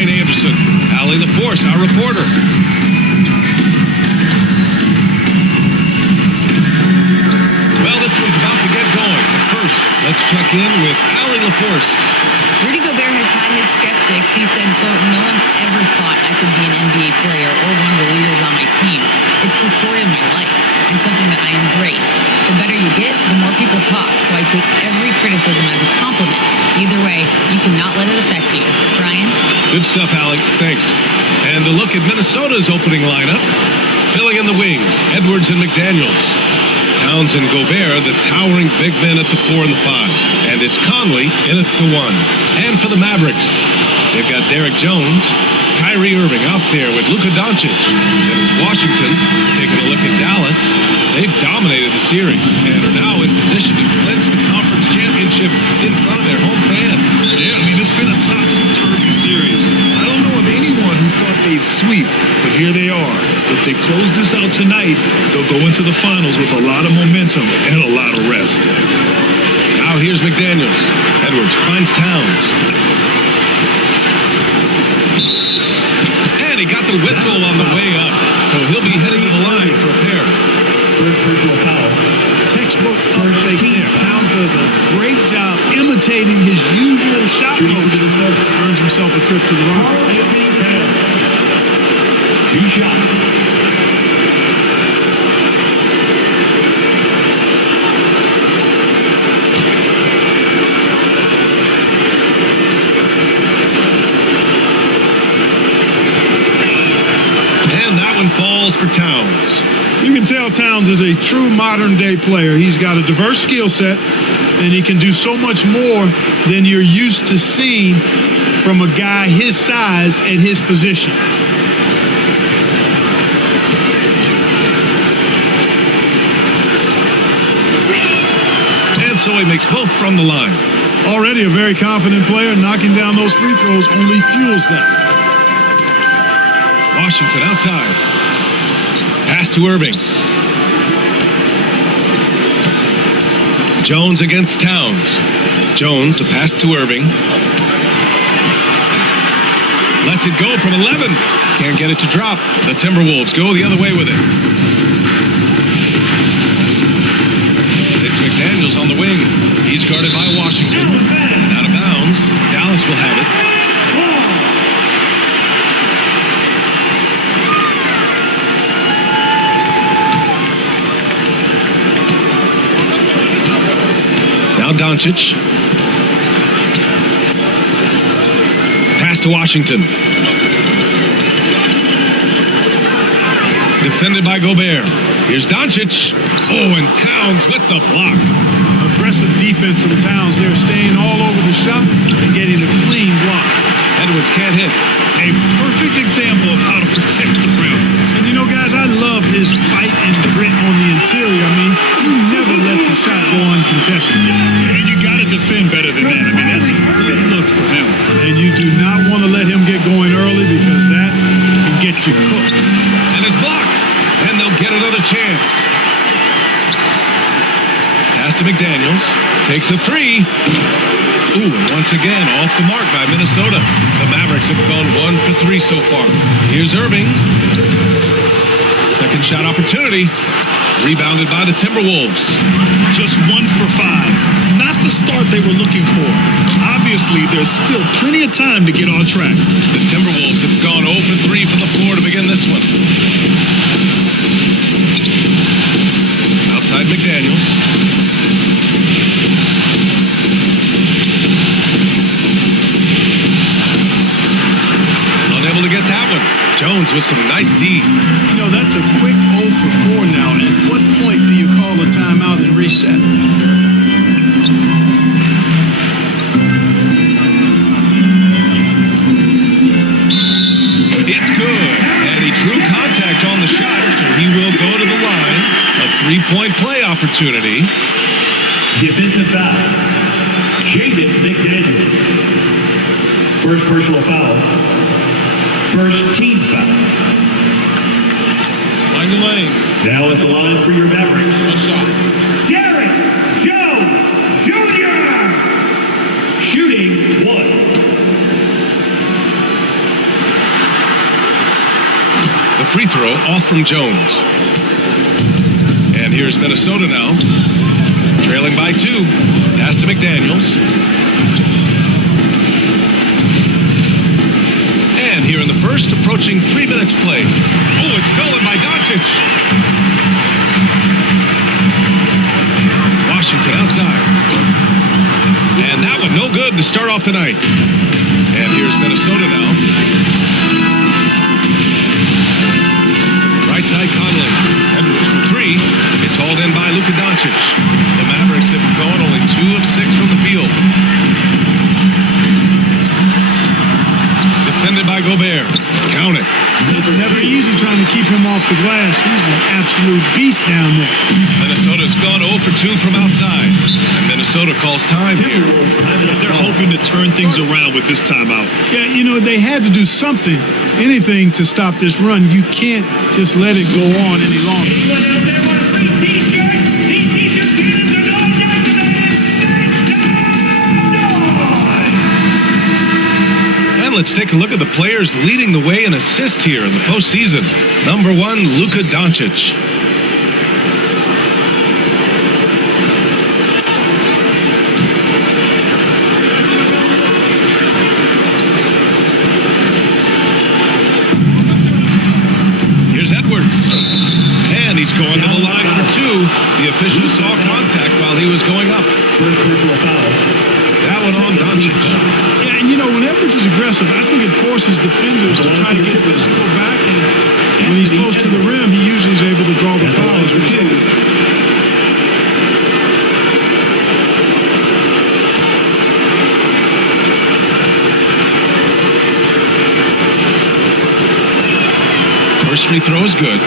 Brian Anderson. Allie LaForce, our reporter. Well, this one's about to get going. But first, let's check in with Allie LaForce. Rudy Gobert has had his skeptics. He said, quote, "No one ever thought I could be an NBA player or one of the leaders on my team. It's the story of my life and something that I embrace. The better you get, the more people talk, so I take every criticism as a compliment. Either way, you cannot let it affect you." Brian? Good stuff, Allie. Thanks. And a look at Minnesota's opening lineup. Filling in the wings, Edwards and McDaniels. Towns and Gobert, the towering big men at the 4 and the 5. And it's Conley in at the 1. And for the Mavericks, they've got Derek Jones, Kyrie Irving out there with Luka Doncic. Then it's Washington taking a look at Dallas. They've dominated the series and are now in position to clinch the conference championship in front of their home fans. Yeah, I mean, it's been a topsy-turvy series. I don't know of anyone who thought they'd sweep, but here they are. If they close this out tonight, they'll go into the finals with a lot of momentum and a lot of rest. Now here's McDaniels. Edwards finds Towns. And he got the whistle on the way up, so he'll be heading to the line for a pair. First personal foul. Textbook pump fake there. Towns does a great job imitating his usual shot motion. Earns himself a trip to the line. Karl-Anthony 2 shots. And that one falls for Towns. You can tell Towns is a true modern-day player. He's got a diverse skill set, and he can do so much more than you're used to seeing from a guy his size at his position. And so he makes both from the line. Already a very confident player. Knocking down those free throws only fuels that. Washington outside. Pass to Irving. Jones against Towns. Jones, the pass to Irving. Lets it go from 11. Can't get it to drop. The Timberwolves go the other way with it. It's McDaniels on the wing. He's guarded by Washington. And out of bounds. Dallas will have it. Now Doncic. Pass to Washington. Defended by Gobert. Here's Doncic. Oh, and Towns with the block. Aggressive defense from Towns there, staying all over the shot and getting a clean block. Edwards can't hit. A perfect example of how to protect the rim. And you know, guys, I love his fight and grit on the interior. I mean, he never lets a shot go uncontested. And you got to defend better than that. I mean, that's a good look for him. And you do not want to let him get going early because that can get you cooked. And it's blocked. And they'll get another chance. Pass to McDaniels. Takes a three. Ooh, and once again, off the mark by Minnesota. The Mavericks have gone 1 for 3 so far. Here's Irving. Second shot opportunity. Rebounded by the Timberwolves. Just 1 for 5. Not the start they were looking for. Obviously, there's still plenty of time to get on track. The Timberwolves have gone 0 for 3 from the floor to begin this one. Outside McDaniels. Unable to get that one. Jones with some nice D. You know, that's a quick 0 for 4 now. At what point do you call a timeout and reset? It's good. And he drew contact on the shot, so he will go to the line. A three-point play opportunity. Defensive foul. Jaden McDaniels. First personal foul. First team foul. Line the lanes. Now at the line for your Mavericks. A shot. Derek Jones Jr. Shooting 1. free throw off from Jones. And here's Minnesota now, trailing by 2. Pass to McDaniels. And here in the first, approaching 3 minutes play. Oh, it's stolen by Doncic. Washington outside. And that one no good to start off the night. And here's Minnesota now. Right side Conley. Edwards for 3. It's hauled in by Luka Doncic. The Mavericks have gone only 2 of 6 from the field. Defended by Gobert. Count it. It's never easy trying to keep him off the glass. He's an absolute beast down there. Minnesota's gone 0 for 2 from outside. And Minnesota calls time here. They're hoping to turn things around with this timeout. Yeah, you know, they had to do something, anything to stop this run. You can't just let it go on any longer. And let's take a look at the players leading the way in assists here in the postseason. Number 1, Luka Doncic. Here's Edwards. And he's going to the line for 2. The official saw contact while he was going up. First personal foul. That one on Doncic. Yeah, and you know, when Edwards is aggressive, I think it forces defenders to try to get physical back. And when he's close to the rim, he usually is able to draw the foul as a result. First free throw is good.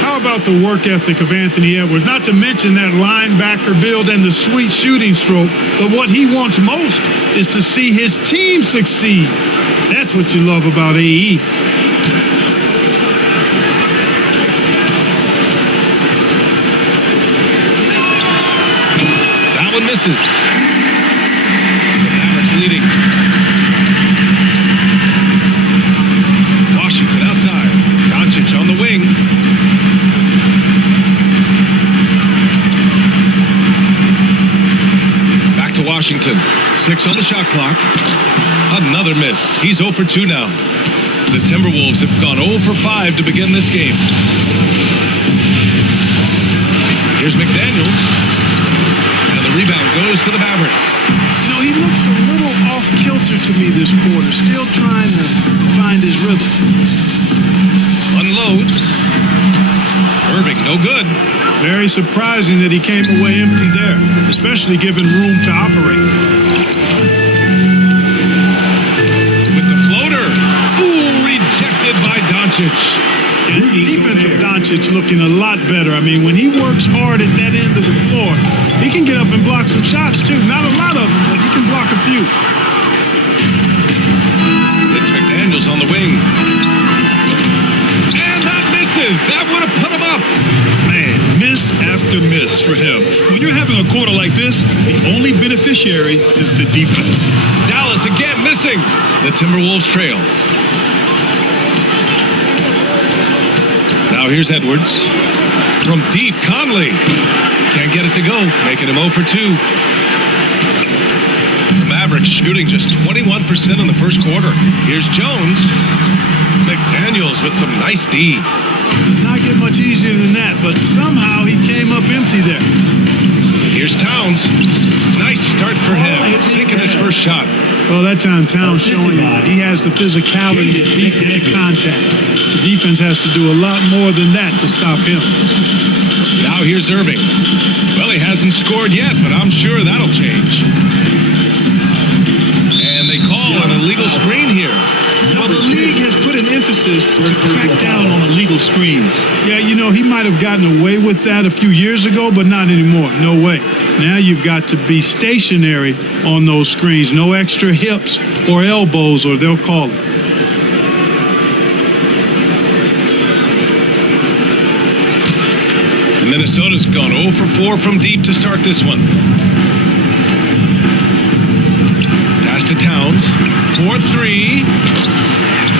How about the work ethic of Anthony Edwards? Not to mention that linebacker build and the sweet shooting stroke. But what he wants most is to see his team succeed. That's what you love about AE. That one misses. The Mavericks leading. Washington outside. Doncic on the wing. Back to Washington. 6 on the shot clock. Another miss. He's 0 for 2 now. The Timberwolves have gone 0 for 5 to begin this game. Here's McDaniels. And the rebound goes to the Mavericks. You know, he looks a little off kilter to me this quarter. Still trying to find his rhythm. Unloads. Irving, no good. Very surprising that he came away empty there, especially given room to operate. With the floater. Ooh, rejected by Doncic. And defensive Doncic looking a lot better. I mean, when he works hard at that end of the floor, he can get up and block some shots too. Not a lot of them, but he can block a few. It's McDaniels on the wing. And that misses. That would have put him up. Man, miss after miss for him. When you're having a quarter like this, the only beneficiary is the defense. Dallas again missing. The Timberwolves trail. Now here's Edwards. From deep, Conley. Can't get it to go, making him 0 for 2. The Mavericks shooting just 21% in the first quarter. Here's Jones. McDaniels with some nice D. Does not get much easier than that, but somehow he came up empty there. Here's Towns. Nice start for him, sinking his first shot. Well, that time Towns showing he has the physicality to beat the contact. The defense has to do a lot more than that to stop him. Now here's Irving. Well, he hasn't scored yet, but I'm sure that'll change. And they call an illegal screen here. Well, the league has put an emphasis to crack down on illegal screens. Yeah, you know, he might have gotten away with that a few years ago, but not anymore. No way. Now you've got to be stationary on those screens. No extra hips or elbows, or they'll call it. Minnesota's gone 0 for 4 from deep to start this one. Pass to Towns. 4-3.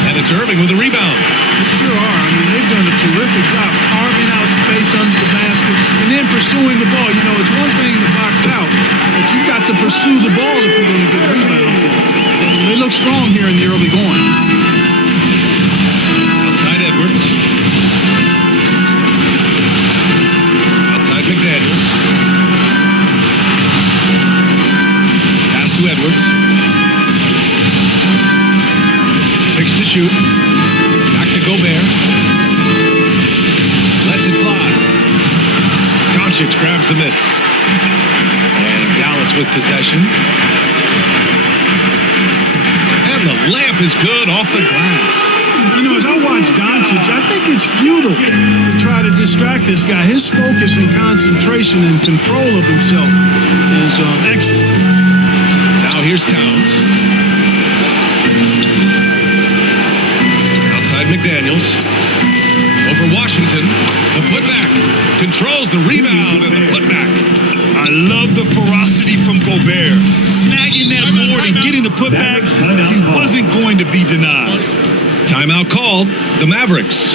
And it's to Irving with a rebound. They sure are. I mean, they've done a terrific job carving out space under the basket and then pursuing the ball. You know, it's one thing to box out, but you've got to pursue the ball if you're going to get rebounds. And they look strong here in the early going. Outside Edwards. Outside McDaniels. Pass to Edwards. 6 to shoot. Back to Gobert. Lets it fly. Doncic grabs the miss. And Dallas with possession. And the layup is good off the glass. You know, as I watch Doncic, I think it's futile to try to distract this guy. His focus and concentration and control of himself is excellent. Now here's Towns. Outside McDaniels. Over Washington. The putback. Controls the rebound and the putback. I love the ferocity from Gobert. Snagging that board and getting the putback. He wasn't going to be denied. Timeout called. The Mavericks.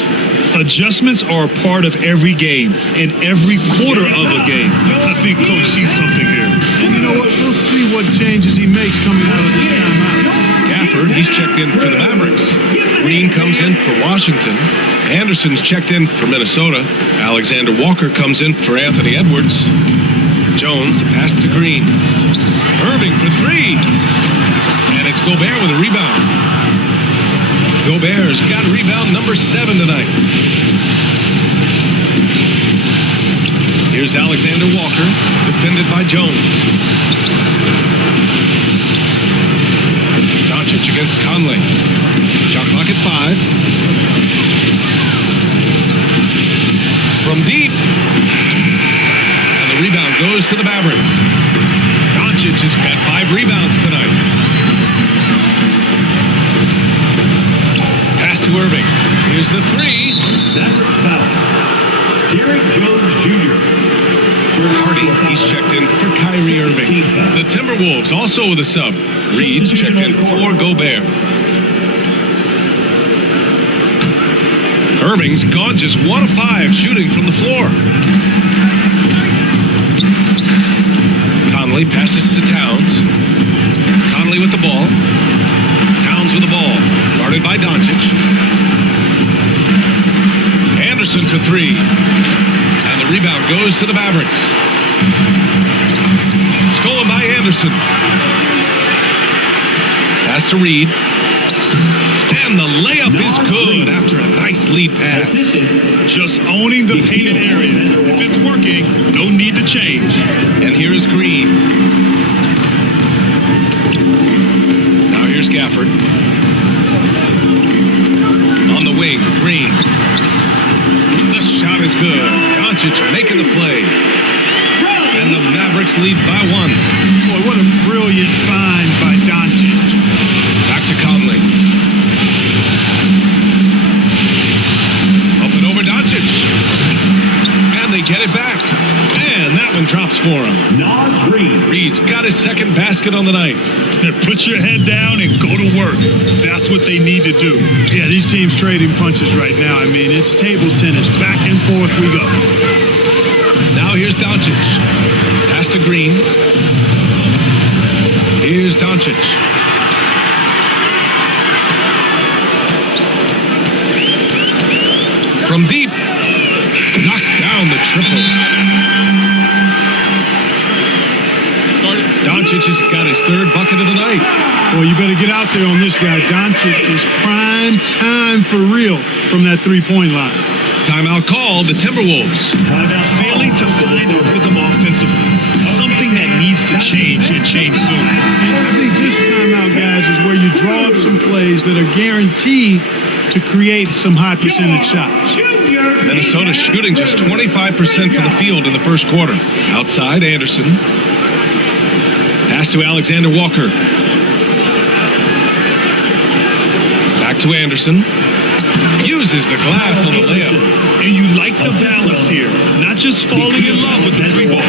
Adjustments are a part of every game, in every quarter of a game. I think Coach sees something here. And you know what? We'll see what changes he makes coming out of this timeout. Gafford, he's checked in for the Mavericks. Green comes in for Washington. Anderson's checked in for Minnesota. Alexander Walker comes in for Anthony Edwards. Jones, the pass to Green. Irving for 3. And it's Gobert with a rebound. Gobert's got rebound number 7 tonight. Here's Alexander Walker, defended by Jones. Doncic against Conley. Shot clock at 5. From deep. And the rebound goes to the Mavericks. Doncic has got 5 rebounds tonight. Pass to Irving. Here's the 3. Mavericks foul. Derek Jones Jr. Hardy, he's checked in for Kyrie Irving. The Timberwolves also with a sub. Reid's checked in for Gobert. Irving's gone just 1 of 5 shooting from the floor. Conley passes to Towns. Conley with the ball. Towns with the ball. Guarded by Doncic. Anderson for 3. And the rebound goes to the Mavericks. Stolen by Anderson. Pass to Reid. And the layup is good after a nice lead pass. Just owning the painted area. If it's working, no need to change. And here's Green. Now here's Gafford. On the wing, Green. The shot is good. Doncic making the play. And the Mavericks lead by 1. Boy, what a brilliant find by Doncic. Back to Conley. Up and over Doncic. And they get it back. And that one drops for him. Nas Reid. Reid's got his 2nd basket on the night. Put your head down and go to work. That's what they need to do. Yeah, these teams trading punches right now. I mean, it's table tennis. Back and forth we go. Now here's Doncic. Pass to Green. Here's Doncic. From deep. Knocks down the triple. Doncic has got his 3rd bucket of the night. Well, you better get out there on this guy. Doncic is prime time for real from that 3-point line. Timeout called. The Timberwolves. Timeout Failing to find a rhythm offensively. Something that needs to change and change soon. I think this timeout, guys, is where you draw up some plays that are guaranteed to create some high percentage shots. Minnesota shooting just 25% from the field in the first quarter. Outside, Anderson. Pass to Alexander Walker. Back to Anderson. Uses the glass on the layup. And you like the balance here. Not just falling in love with the 3-ball.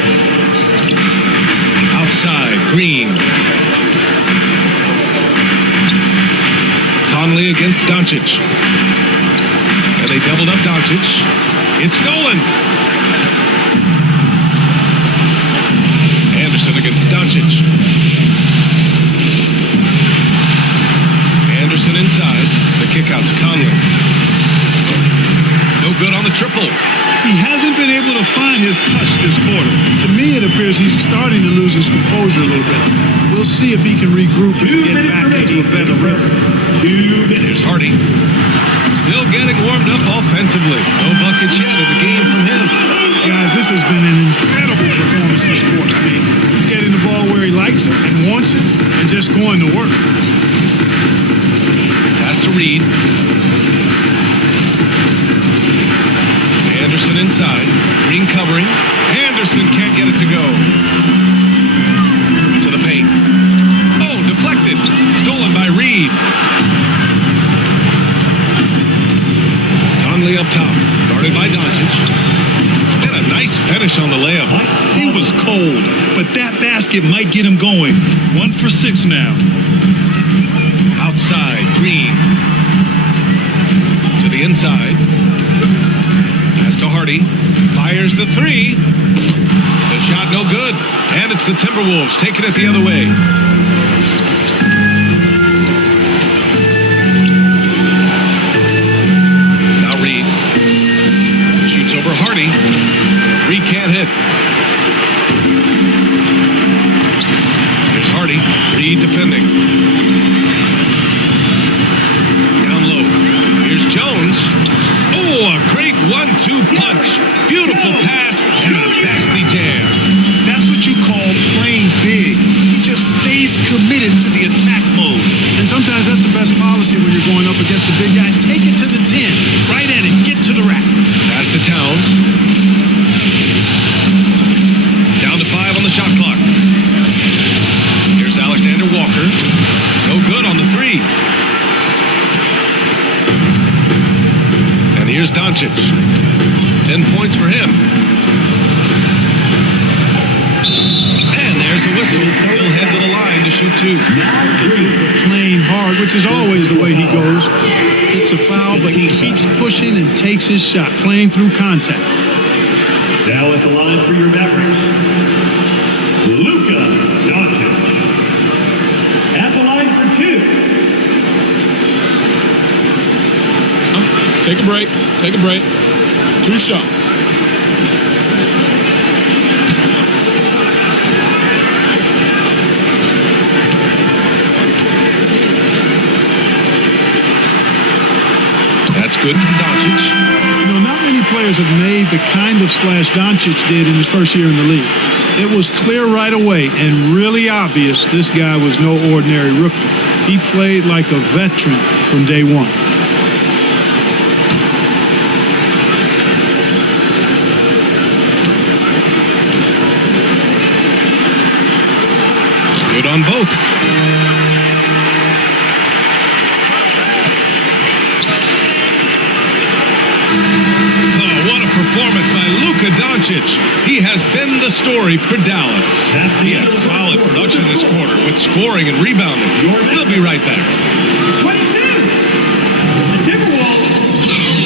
Outside, Green. Conley against Doncic. And they doubled up Doncic. It's stolen. Anderson against Doncic. Anderson inside. The kick out to Conley. No good on the triple. He hasn't been able to find his touch this quarter. To me, it appears he's starting to lose his composure a little bit. We'll see if he can regroup and get back into a better rhythm. 2 minutes. Here's Hardy. Still getting warmed up offensively. No buckets yet in the game from him. Guys, this has been an incredible performance this quarter. I mean, he's getting the ball where he likes it and wants it and just going to work. Pass to Reid. Anderson inside. Green covering. Anderson can't get it to go. To the paint. Oh, deflected. Stolen by Reid. Conley up top. Guarded by Doncic. And a nice finish on the layup. He was cold, but that basket might get him going. 1 for 6 now. Outside. Green. To the inside. Pass to Hardy. Fires the three. The shot no good. And it's the Timberwolves taking it the other way. Now Reid. Shoots over Hardy. Reid can't hit. Here's Hardy. Reid defending. Down low. Here's Jones. Oh, a great 1-2 punch. Beautiful pass and a nasty jam. That's what you call playing big. He just stays committed to the attack mode. And sometimes that's the best policy when you're going up against a big guy. Take it to the 10. Right at it. Get to the rack. Pass to Towns. Down to 5 on the shot clock. Here's Alexander Walker. No good on the 3. And here's Doncic. 10 points for him. And there's a whistle. He'll head to the line to shoot 2. Playing hard, which is always the way he goes. It's a foul, but he keeps pushing and takes his shot, playing through contact. Now at the line for your Mavericks, Luka Doncic. At the line for 2. Take a break. Take a break. 2 shots. That's good from Doncic. You know, not many players have made the kind of splash Doncic did in his first year in the league. It was clear right away and really obvious this guy was no ordinary rookie. He played like a veteran from day one. Good on both. Performance by Luka Doncic. He has been the story for Dallas. He had solid production this quarter with scoring and rebounding. We'll be right back. 22. The Timberwolves,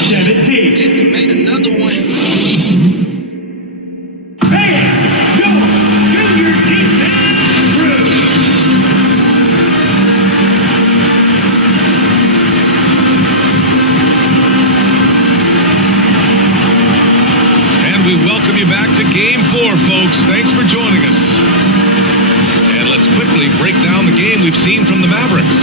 17. Just made another one. Hey, yo, get your defense through. We welcome you back to Game 4, folks. Thanks for joining us. And let's quickly break down the game we've seen from the Mavericks.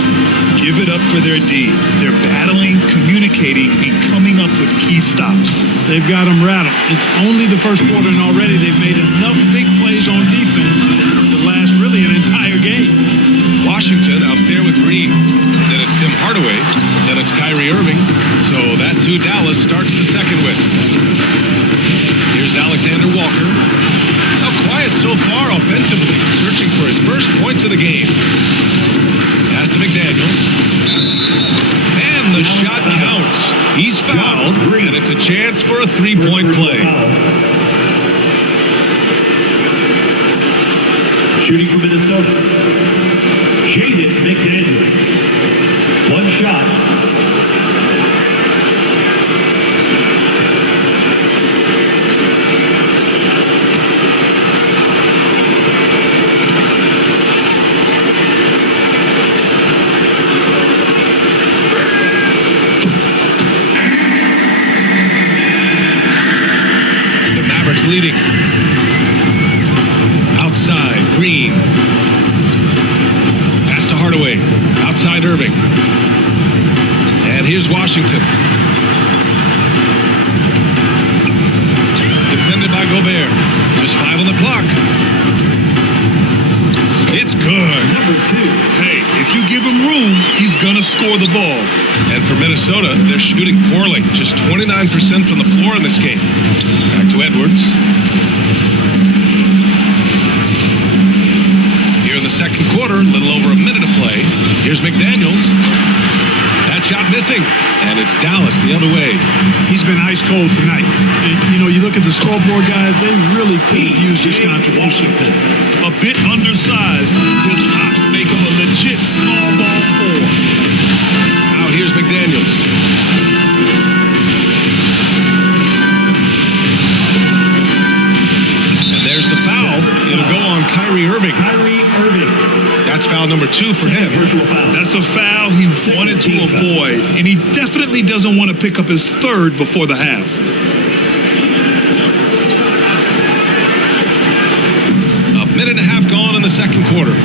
Give it up for their D. They're battling, communicating, and coming up with key stops. They've got them rattled. It's only the first quarter, and already they've made enough big plays on defense to last really an entire game. Washington out there with Green. Then it's Tim Hardaway. Then it's Kyrie Irving. So that's who Dallas starts the second with. Here's Alexander Walker. How quiet so far offensively, searching for his first points of the game. Pass to McDaniels. And the shot counts. He's fouled, and it's a chance for a three-point play. Shooting for Minnesota, Jaden McDaniels. 1 shot. Leading. Outside, Green. Pass to Hardaway. Outside, Irving. And here's Washington. Defended by Gobert. Just 5 on the clock. It's good. Number 2. Hey, if you give him room, he's gonna score the ball. And for Minnesota, they're shooting poorly. Just 29% from the floor in this game. Back to Edwards. Here in the second quarter, a little over a minute to play. Here's McDaniels. That shot missing. And it's Dallas the other way. He's been ice cold tonight. And, you know, you look at the scoreboard, guys, they really could have used his contribution. A bit undersized. His hops make him a legit small ball 4. Now here's McDaniels. And there's the foul. It'll go on Kyrie Irving. Kyrie Irving. That's foul number 2 for him. Personal foul. That's a foul he wanted to avoid, and he definitely doesn't want to pick up his 3rd before the half. Minute and a half gone in the second quarter.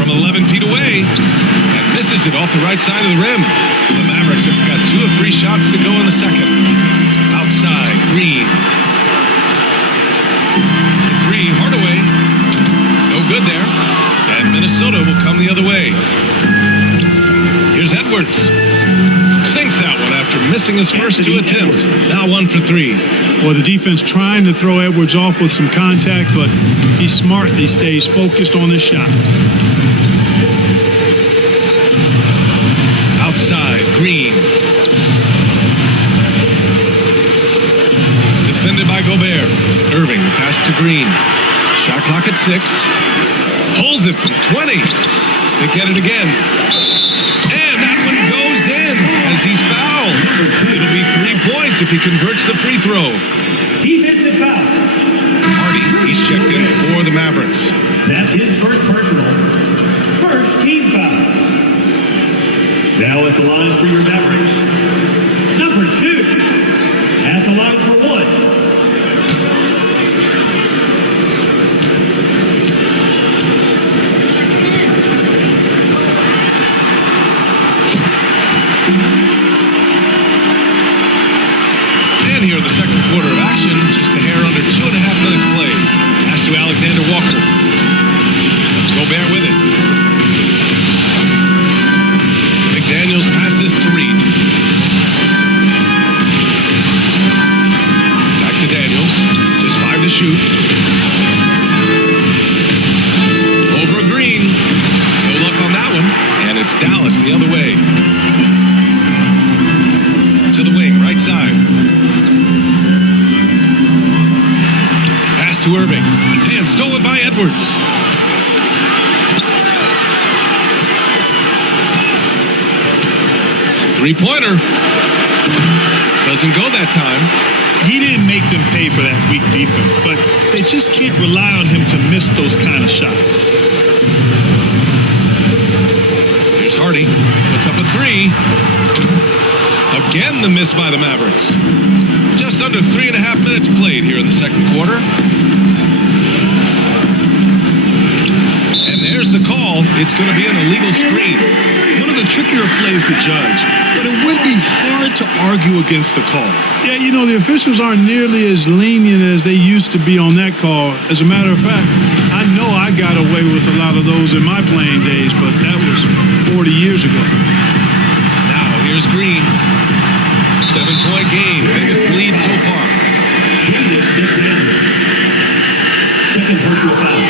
From 11 feet away, and misses it off the right side of the rim. The Mavericks have got 2 of 3 shots to go in the second. Outside, Green. For 3, Hardaway. No good there. And Minnesota will come the other way. Here's Edwards. Sinks that one after missing his first 2 attempts. Now 1 for 3. Well, the defense trying to throw Edwards off with some contact, but he's smart. He stays focused on his shot. Outside, Green. Defended by Gobert. Irving, the pass to Green. Shot clock at 6. Pulls it from 20. They get it again. And that one goes in as he's fouled. It'll be 3 points if he converts the free throw. Defensive foul. Hardy, he's checked in for the Mavericks. That's his first personal. First team foul. Now at the line for your Mavericks. Number 2. At the line for 1. And here in the second quarter of action, just a hair under 2.5 minutes played. Pass to Alexander Walker. Gobert with it. McDaniels passes to Reid. Back to Daniels. Just 5 to shoot. Over Green. No luck on that one. And it's Dallas the other way. To the wing, right side. Pass to Irving. And stolen by Edwards. Three-pointer. Doesn't go that time. He didn't make them pay for that weak defense, but they just can't rely on him to miss those kind of shots. Here's Hardy. Puts up a 3. Again, the miss by the Mavericks. Just under 3.5 minutes played here in the second quarter. And there's the call. It's going to be an illegal screen. One of the trickier plays to judge, but it would be hard to argue against the call. Yeah, you know, the officials aren't nearly as lenient as they used to be on that call. As a matter of fact, I know I got away with a lot of those in my playing days, but that was 40 years ago. Now, here's Green. 7-point game. Biggest lead so far. Second personal foul.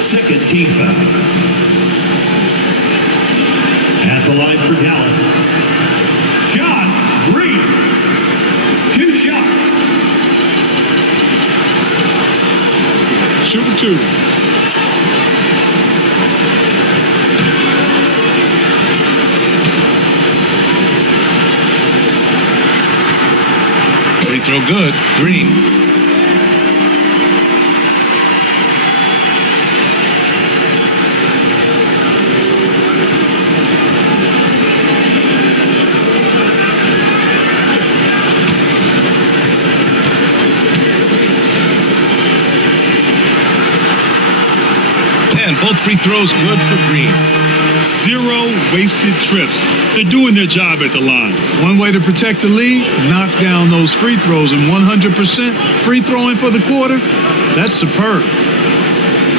Second team foul. At the line for Dallas. Josh Reid. 2 shots. Shooting 2. throw good. Green. Both free throws good for Green. 0 wasted trips. They're doing their job at the line. One way to protect the lead, knock down those free throws, and 100% free throwing for the quarter, that's superb.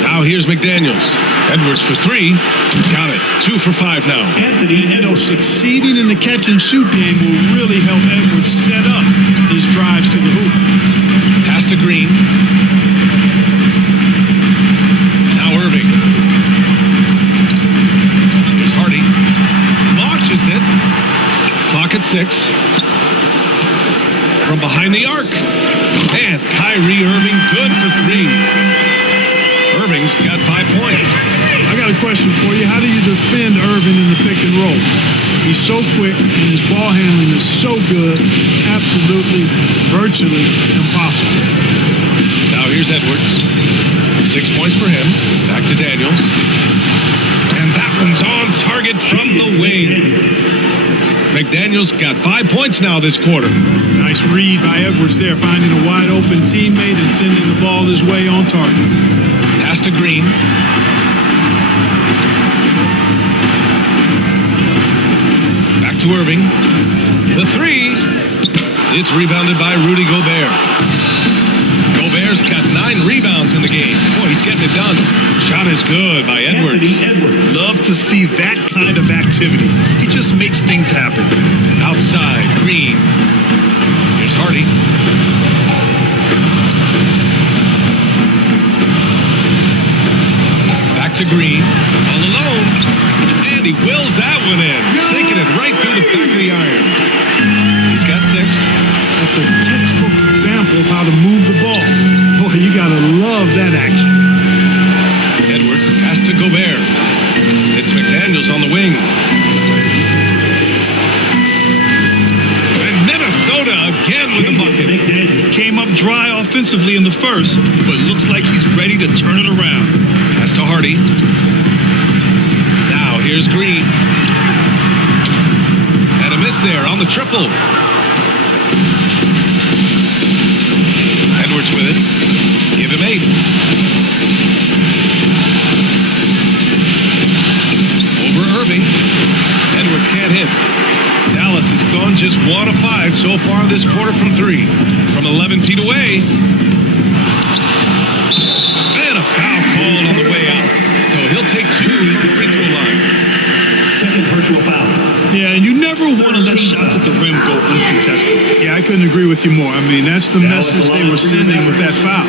Now here's McDaniels. Edwards for 3. Got it. 2 for 5 now. You know, succeeding in the catch and shoot game will really help Edwards set up his drives to the hoop. Pass to Green. Now Irving. Here's Hardy. Launches it. Clock at 6. From behind the arc. And Kyrie Irving good for 3. Irving's got 5 points. I got a question for you. How do you defend Irving in the pick and roll? He's so quick and his ball handling is so good. Absolutely, virtually impossible. Now here's Edwards. 6 points for him. Back to Daniels. And that one's on target from the wing. McDaniels got 5 points now this quarter. Nice read by Edwards there, finding a wide open teammate and sending the ball his way on target. Pass to Green. Back to Irving. The 3. It's rebounded by Rudy Gobert. Gobert's got 9 rebounds in the game. Boy, he's getting it done. Shot is good by Edwards. Love to see that kind of activity. He just makes things happen. Outside, Green. Here's Hardy. Back to Green. All alone. And he wills that one in. Sinking it right through the back of the iron. He's got 6. That's a textbook example of how to move the ball. Boy, you gotta love that action. Edwards, a pass to Gobert. It's McDaniels on the wing. And Minnesota again with the bucket. Came up dry offensively in the first, but looks like he's ready to turn it around. Pass to Hardy. Now here's Green. And a miss there on the triple. Edwards with it. Give him 8. Over Irving. Edwards can't hit. Dallas has gone just 1 of 5 so far this quarter from 3. From 11 feet away. And a foul called on the way out. So he'll take 2 from the free throw line. Second personal foul. Yeah, and you never want to let shots at the rim go uncontested. Yeah, I couldn't agree with you more. I mean, that's the message they were sending with that foul.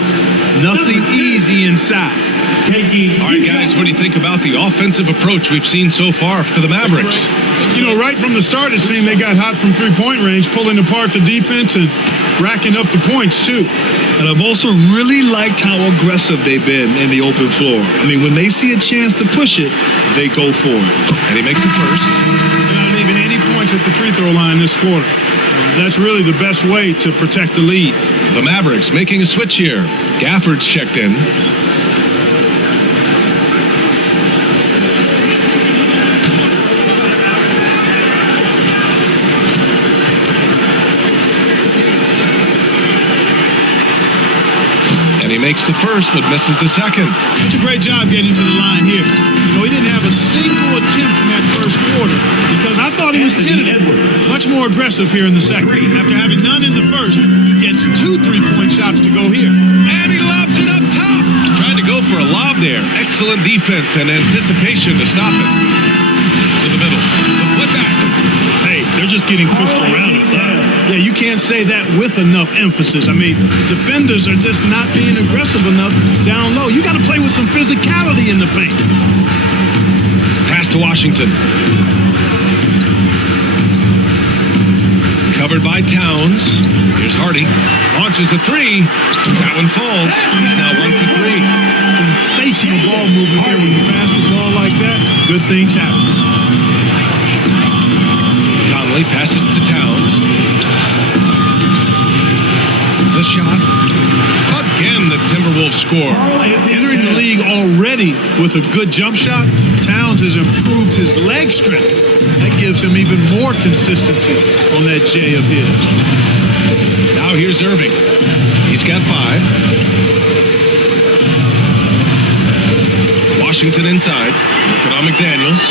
Nothing easy inside. All right, guys, what do you think about the offensive approach we've seen so far for the Mavericks? You know, right from the start, it seemed they got hot from three-point range, pulling apart the defense and racking up the points, too. And I've also really liked how aggressive they've been in the open floor. I mean, when they see a chance to push it, they go for it. And he makes the first. They're not leaving any points at the free throw line this quarter. That's really the best way to protect the lead. The Mavericks making a switch here. Gafford's checked in. And he makes the first, but misses the second. It's a great job getting to the line here. You know, he didn't have a single attempt in that first quarter because I thought he was tentative. Much more aggressive here in the second. After having none in the first, he gets 2 3-point shots to go here. And he lobs it up top. Trying to go for a lob there. Excellent defense and anticipation to stop it. To the middle. The put back. Hey, they're just getting pushed around inside. Yeah, you can't say that with enough emphasis. I mean, defenders are just not being aggressive enough down low. You got to play with some physicality in the paint. Pass to Washington. Covered by Towns. Here's Hardy. Launches a 3. That one falls. He's now 1 for 3. Sensational ball movement there when you pass the ball like that. Good things happen. Conley passes to Towns. The shot. Again, the Timberwolves score. Entering the league already with a good jump shot, Towns has improved his leg strength. That gives him even more consistency on that J of his. Now here's Irving. He's got 5. Washington inside. Looking on McDaniels.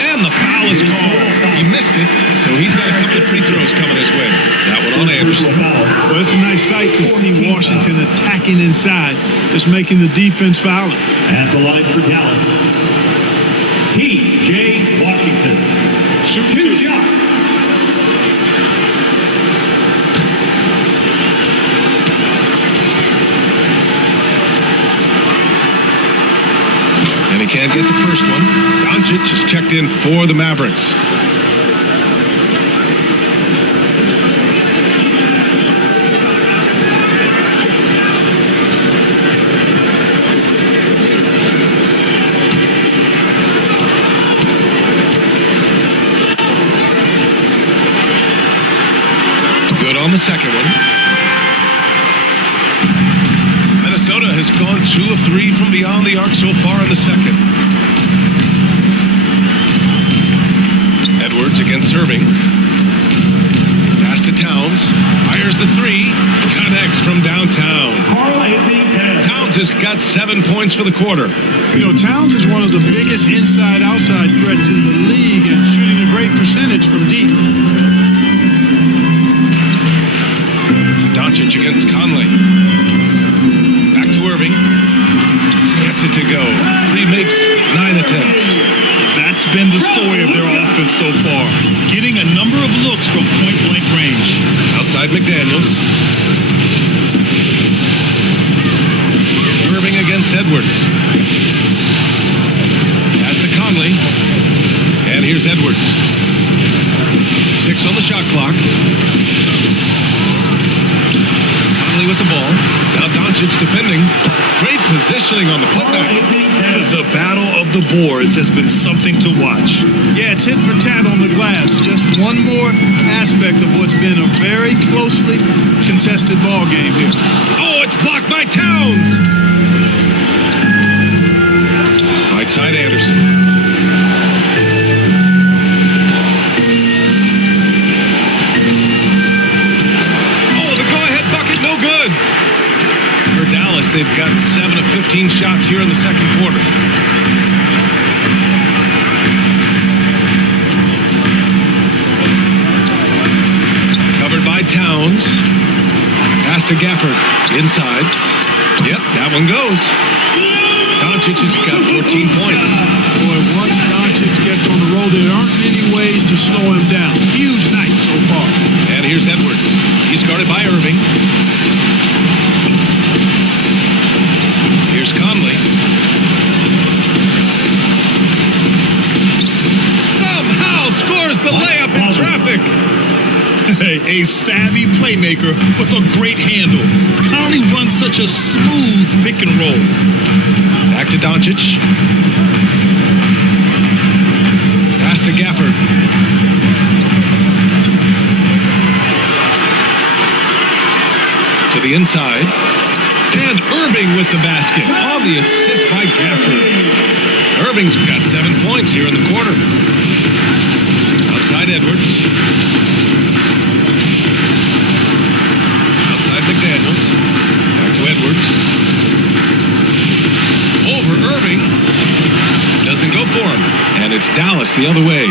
And the foul is called. He missed it, so he's got a couple of free throws coming his way. That one on Anderson. Well, it's a nice sight to see Washington attacking inside, just making the defense fouling. At the line for Dallas, P.J. Washington. Shoot 2 shots. And he can't get the first one. Doncic is checked in for the Mavericks. Good on the second one. Minnesota has gone 2 of 3 from beyond the arc so far in the second. Edwards against Irving. Pass to Towns. Fires the 3. Connects from downtown. Karl-Anthony. Towns has got 7 points for the quarter. You know, Towns is one of the biggest inside-outside threats in the league and shooting a great percentage from deep. Doncic against Conley. Back to Irving. Gets it to go. 3 makes, 9 attempts. That's been the story of their offense so far. Getting a number of looks from point-blank range. Outside McDaniels. Irving against Edwards. Pass to Conley. And here's Edwards. 6 on the shot clock. Conley with the ball. Now Doncic defending. Great positioning on the putback. The battle of the boards has been something to watch. Yeah, tit for tat on the glass. Just one more aspect of what's been a very closely contested ball game here. Oh, it's blocked by Towns. Right side Anderson. Oh, the go-ahead bucket, no good. For Dallas, they've got 7 of 15 shots here in the second quarter. Covered by Towns. Pass to Gafford. Inside. Yep, that one goes. Doncic has got 14 points. Boy, once Doncic gets on the roll, there aren't many ways to slow him down. Huge night so far. And here's Edwards. He's guarded by Irving. Here's Conley. Somehow scores the layup in traffic. A savvy playmaker with a great handle. Conley runs such a smooth pick and roll. Back to Doncic. Pass to Gafford. To the inside. And Irving with the basket on the assist by Gafford. Irving's got 7 points here in the quarter. Outside Edwards. Outside McDaniels. Back to Edwards. Over Irving. Doesn't go for him. And it's Dallas the other way.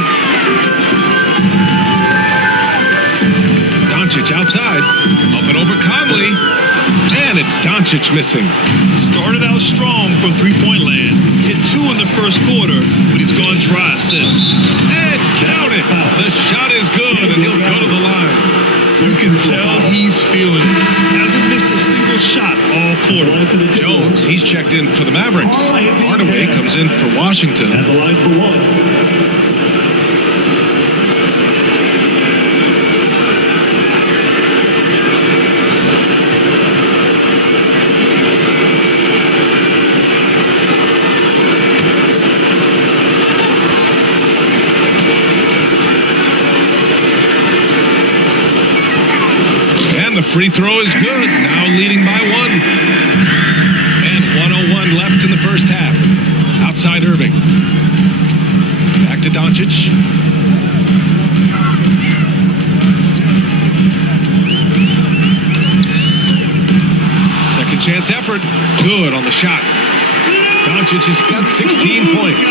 Doncic outside. Up and over Conley. And it's Doncic missing. Started out strong from three-point land. Hit 2 in the first quarter, but he's gone dry since. And count it. The shot is good, and he'll go to the line. You can tell he's feeling it. Hasn't missed a single shot all quarter. Jones, he's checked in for the Mavericks. Hardaway comes in for Washington. At the line for 1. And the free throw is good. Now leading by 1. And 1:01 left in the first half. Outside Irving. Back to Doncic. Second chance effort. Good on the shot. Doncic has got 16 points.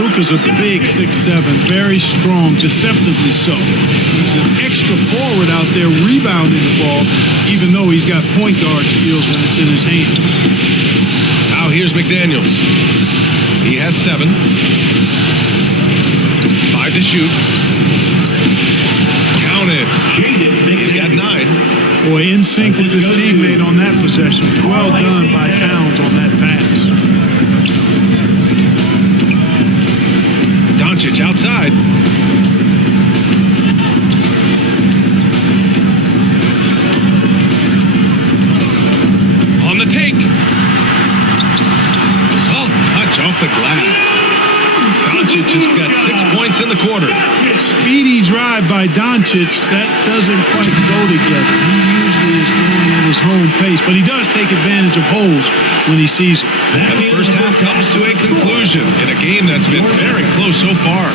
Luka's a big 6'7", very strong, deceptively so. He's an extra forward out there rebounding the ball, even though he's got point guard skills when it's in his hand. Now here's McDaniels. He has 7. 5 to shoot. Count it. He's got 9. Boy, in sync with his teammate on that possession. Well done by Towns on that pass. Doncic outside. On the take. Soft touch off the glass. Doncic has got 6 points in the quarter. Speedy drive by Doncic. That doesn't quite go together. He usually is going at his home pace, but he does take advantage of holes when he sees it. And the first half comes to a conclusion in a game that's been very close so far.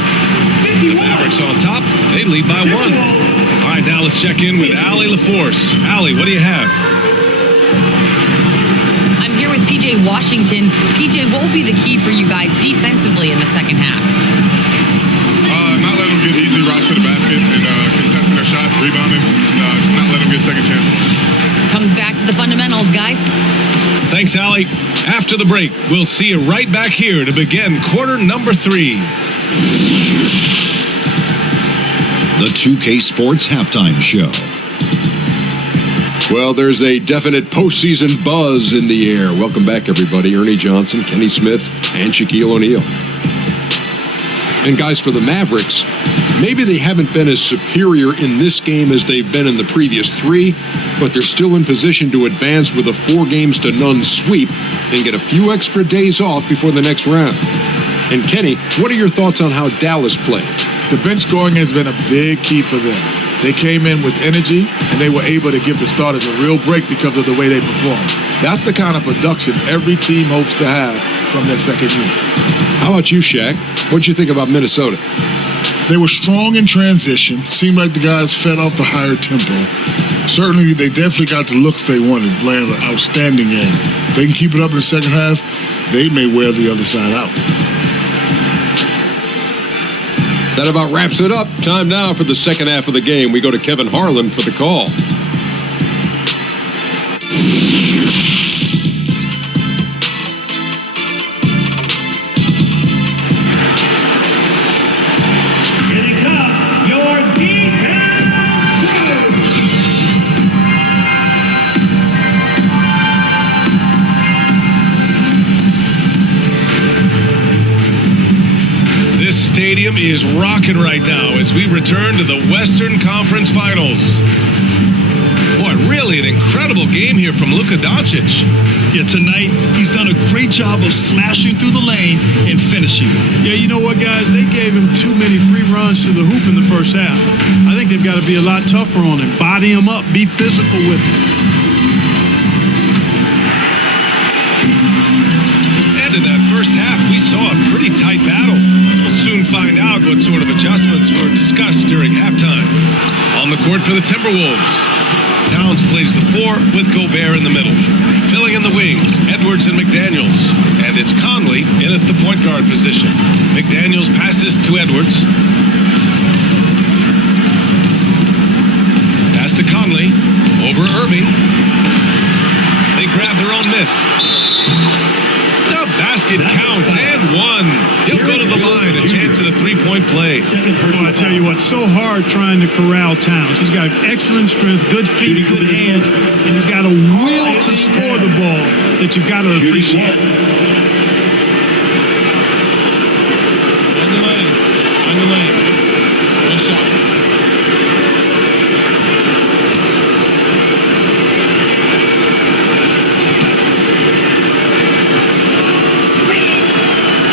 The Mavericks on top. They lead by 1. All right, now let's check in with Allie LaForce. Allie, what do you have? I'm here with PJ Washington. PJ, what will be the key for you guys defensively in the second half? Not let them get easy routes to the basket and contesting their shots, rebounding, not let them get second chance. Comes back to the fundamentals, guys. Thanks, Allie. After the break, we'll see you right back here to begin quarter number 3. The 2K Sports Halftime Show. Well, there's a definite postseason buzz in the air. Welcome back, everybody. Ernie Johnson, Kenny Smith, and Shaquille O'Neal. And guys, for the Mavericks, maybe they haven't been as superior in this game as they've been in the previous 3, but they're still in position to advance with a 4-0 sweep and get a few extra days off before the next round. And Kenny, what are your thoughts on how Dallas played? The bench scoring has been a big key for them. They came in with energy, and they were able to give the starters a real break because of the way they performed. That's the kind of production every team hopes to have from their second unit. How about you, Shaq? What'd you think about Minnesota? They were strong in transition. Seemed like the guys fed off the higher tempo. Certainly, they definitely got the looks they wanted, playing an outstanding game. If they can keep it up in the second half, they may wear the other side out. That about wraps it up. Time now for the second half of the game. We go to Kevin Harlan for the call. Getting up, your defense. This stadium is rocking right now as we return to the Western Conference Finals. Boy, really an incredible game here from Luka Doncic. Yeah, tonight, he's done a great job of slashing through the lane and finishing. Yeah, you know what, guys? They gave him too many free runs to the hoop in the first half. I think they've got to be a lot tougher on him. Body him up. Be physical with him. And in that first half, we saw a pretty tight battle. We'll soon find out what sort of adjustments were discussed during halftime. On the court for the Timberwolves, Towns plays the 4 with Gobert in the middle. Filling in the wings, Edwards and McDaniels. And it's Conley in at the point guard position. McDaniels passes to Edwards. Pass to Conley. Over Irving. They grab their own miss. The basket counts and 1. He'll go to the line, a chance at a 3-point play. Well, I tell you what, so hard trying to corral Towns. He's got excellent strength, good feet, good hands, and he's got a will to score the ball that you've got to appreciate. On the lane. One shot.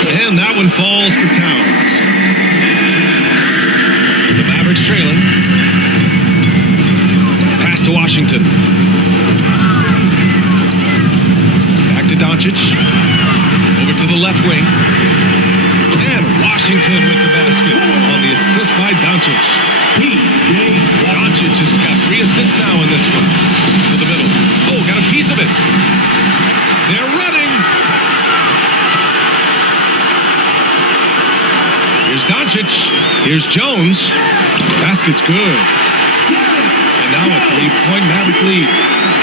And that one falls for Towns. The Mavericks trailing. Pass to Washington. Back to Doncic. Over to the left wing. And Washington with the basket on the assist by Doncic. Doncic has got 3 assists now in this one. To the middle. Oh, got a piece of it. They're running. Here's Doncic. Here's Jones. Basket's good. And now a 3-point Maverick lead.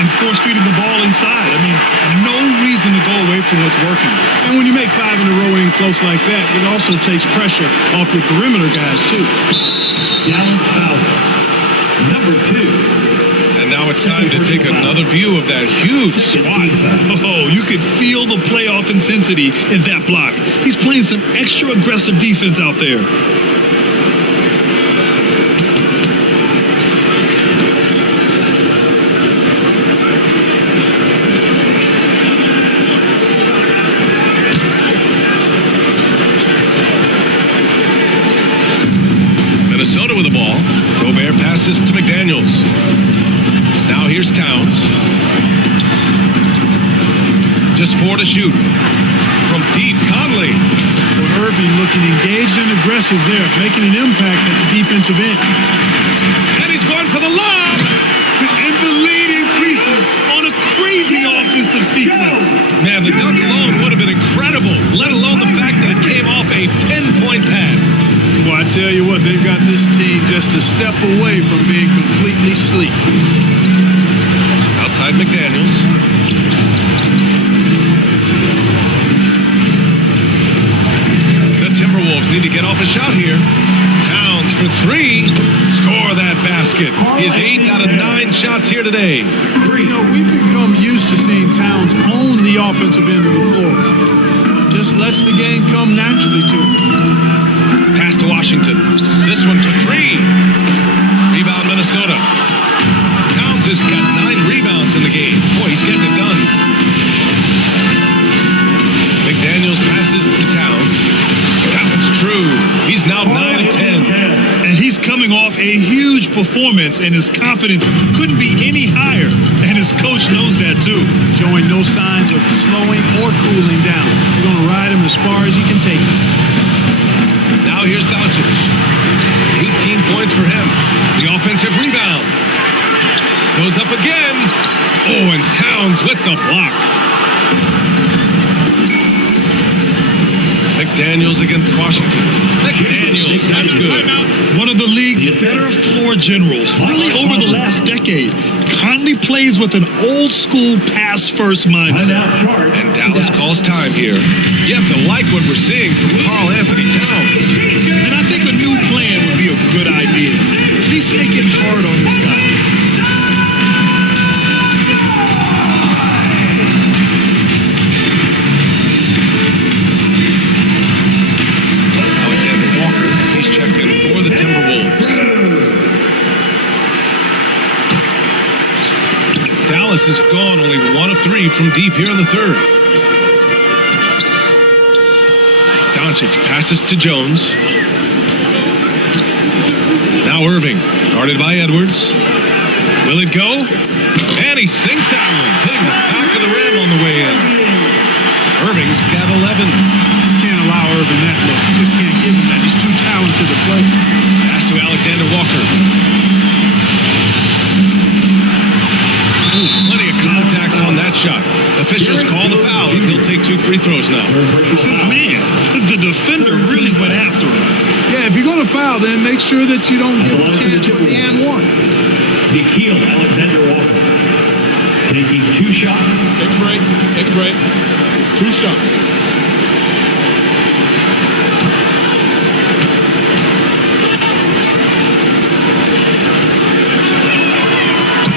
And force-feeding the ball inside. I mean, no reason to go away from what's working. And when you make 5 in a row and close like that, it also takes pressure off your perimeter guys, too. Dallas foul. Number 2. And now it's time to take another view of that huge swat. Oh, you could feel the playoff intensity in that block. He's playing some extra aggressive defense out there. Minnesota with the ball. Gobert passes to McDaniels. Now here's Towns. Just 4 to shoot. From deep, Conley. Well, Irving looking engaged and aggressive there, making an impact at the defensive end. And he's going for the lob. And the lead increases on a crazy offensive sequence. Man, the dunk alone would have been incredible, let alone the fact that it came off a pinpoint pass. Well, I tell you what, they've got this team just a step away from being completely asleep. Outside McDaniels. The Timberwolves need to get off a shot here. Towns for 3. Score that basket. His 8th out of 9 shots here today. You know, we've become used to seeing Towns own the offensive end of the floor. Just lets the game come naturally to him. Pass to Washington. This one for 3. Rebound Minnesota. Towns has got 9 rebounds in the game. Boy, he's getting it done. McDaniels passes to Towns. That was true. He's now 9 of 10. And he's coming off a huge performance, and his confidence couldn't be any higher. And his coach knows that too. Showing no signs of slowing or cooling down. They're going to ride him as far as he can take him. Now here's Doncic. 18 points for him. The offensive rebound. Goes up again. Oh, and Towns with the block. McDaniels against Washington. McDaniels, that's good. One of the league's better floor generals, really over the last decade. Conley plays with an old-school pass-first mindset. And Dallas calls time here. You have to like what we're seeing from Karl-Anthony Towns. And I think a new plan would be a good idea. At least make it hard on this guy. He's checked in for the Timberwolves. Dallas has gone only 1 of 3 from deep here in the 3rd. Doncic passes to Jones. Now Irving, guarded by Edwards. Will it go? And he sinks that one, hitting the back of the rim on the way in. Irving's got 11. Can't allow Irving that look. You just can't give him that. He's too talented to play. Pass to Alexander Walker. Ooh, plenty of contact on that shot. Officials call the foul, and he'll take 2 free throws now. Man, the defender really went after him. Yeah, if you're going to foul, then make sure that you don't give a chance with the and 1. Dkyoo, Alexander Walker. Taking 2 shots. Take a break. Take a break. 2 shots.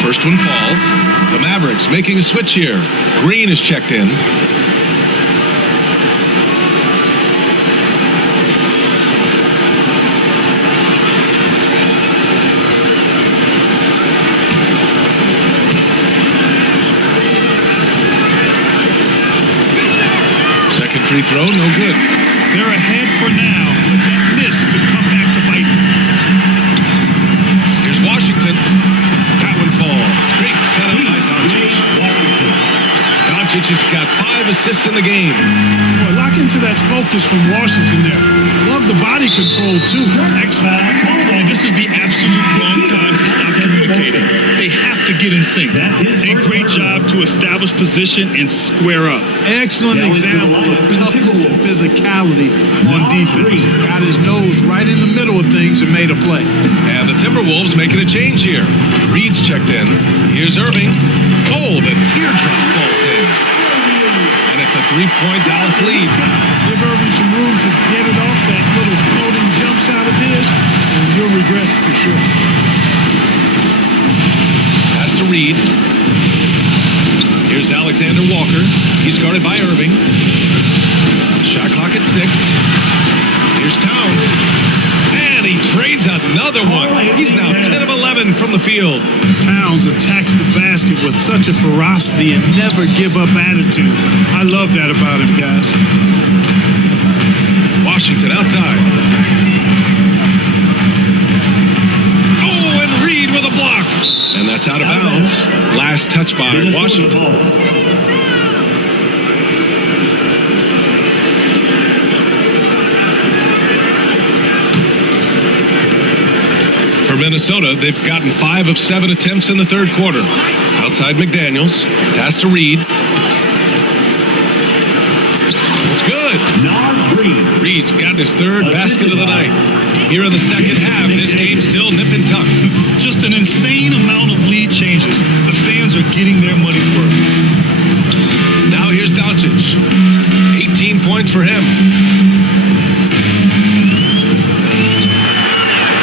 First one falls. The Mavericks making a switch here. Green is checked in. Second free throw, no good. They're ahead for now, but that miss could come back to bite them. Here's Washington. That one falls. He's got 5 assists in the game. Boy, lock into that focus from Washington there. Love the body control, too. Excellent. And this is the absolute wrong time to stop communicating. They have to get in sync. A great job to establish position and square up. Excellent example of toughness and physicality on defense. Got his nose right in the middle of things and made a play. And the Timberwolves making a change here. Reid's checked in. Here's Irving. Oh, the teardrop falls in. And it's a 3-point Dallas lead. Give Irving some room to get it off that little floating jump shot of his, and you'll regret it for sure. Pass to Reid. Here's Alexander Walker. He's guarded by Irving. Shot clock at 6. Here's Towns. And he trades another one. He's now 10 of 11 from the field. Towns attacks the basket with such a ferocity and never give up attitude. I love that about him, guys. Washington outside. Oh, and Reid with a block. And that's out of bounds. Last touch by Washington. For Minnesota, they've gotten 5 of 7 attempts in the third quarter. Outside McDaniels. Pass to Reid. It's good. Reid's gotten his 3rd basket of the night. Here in the second half, this game's still nip and tuck. Just an insane amount of lead changes. The fans are getting their money's worth. Now here's Doncic. 18 points for him.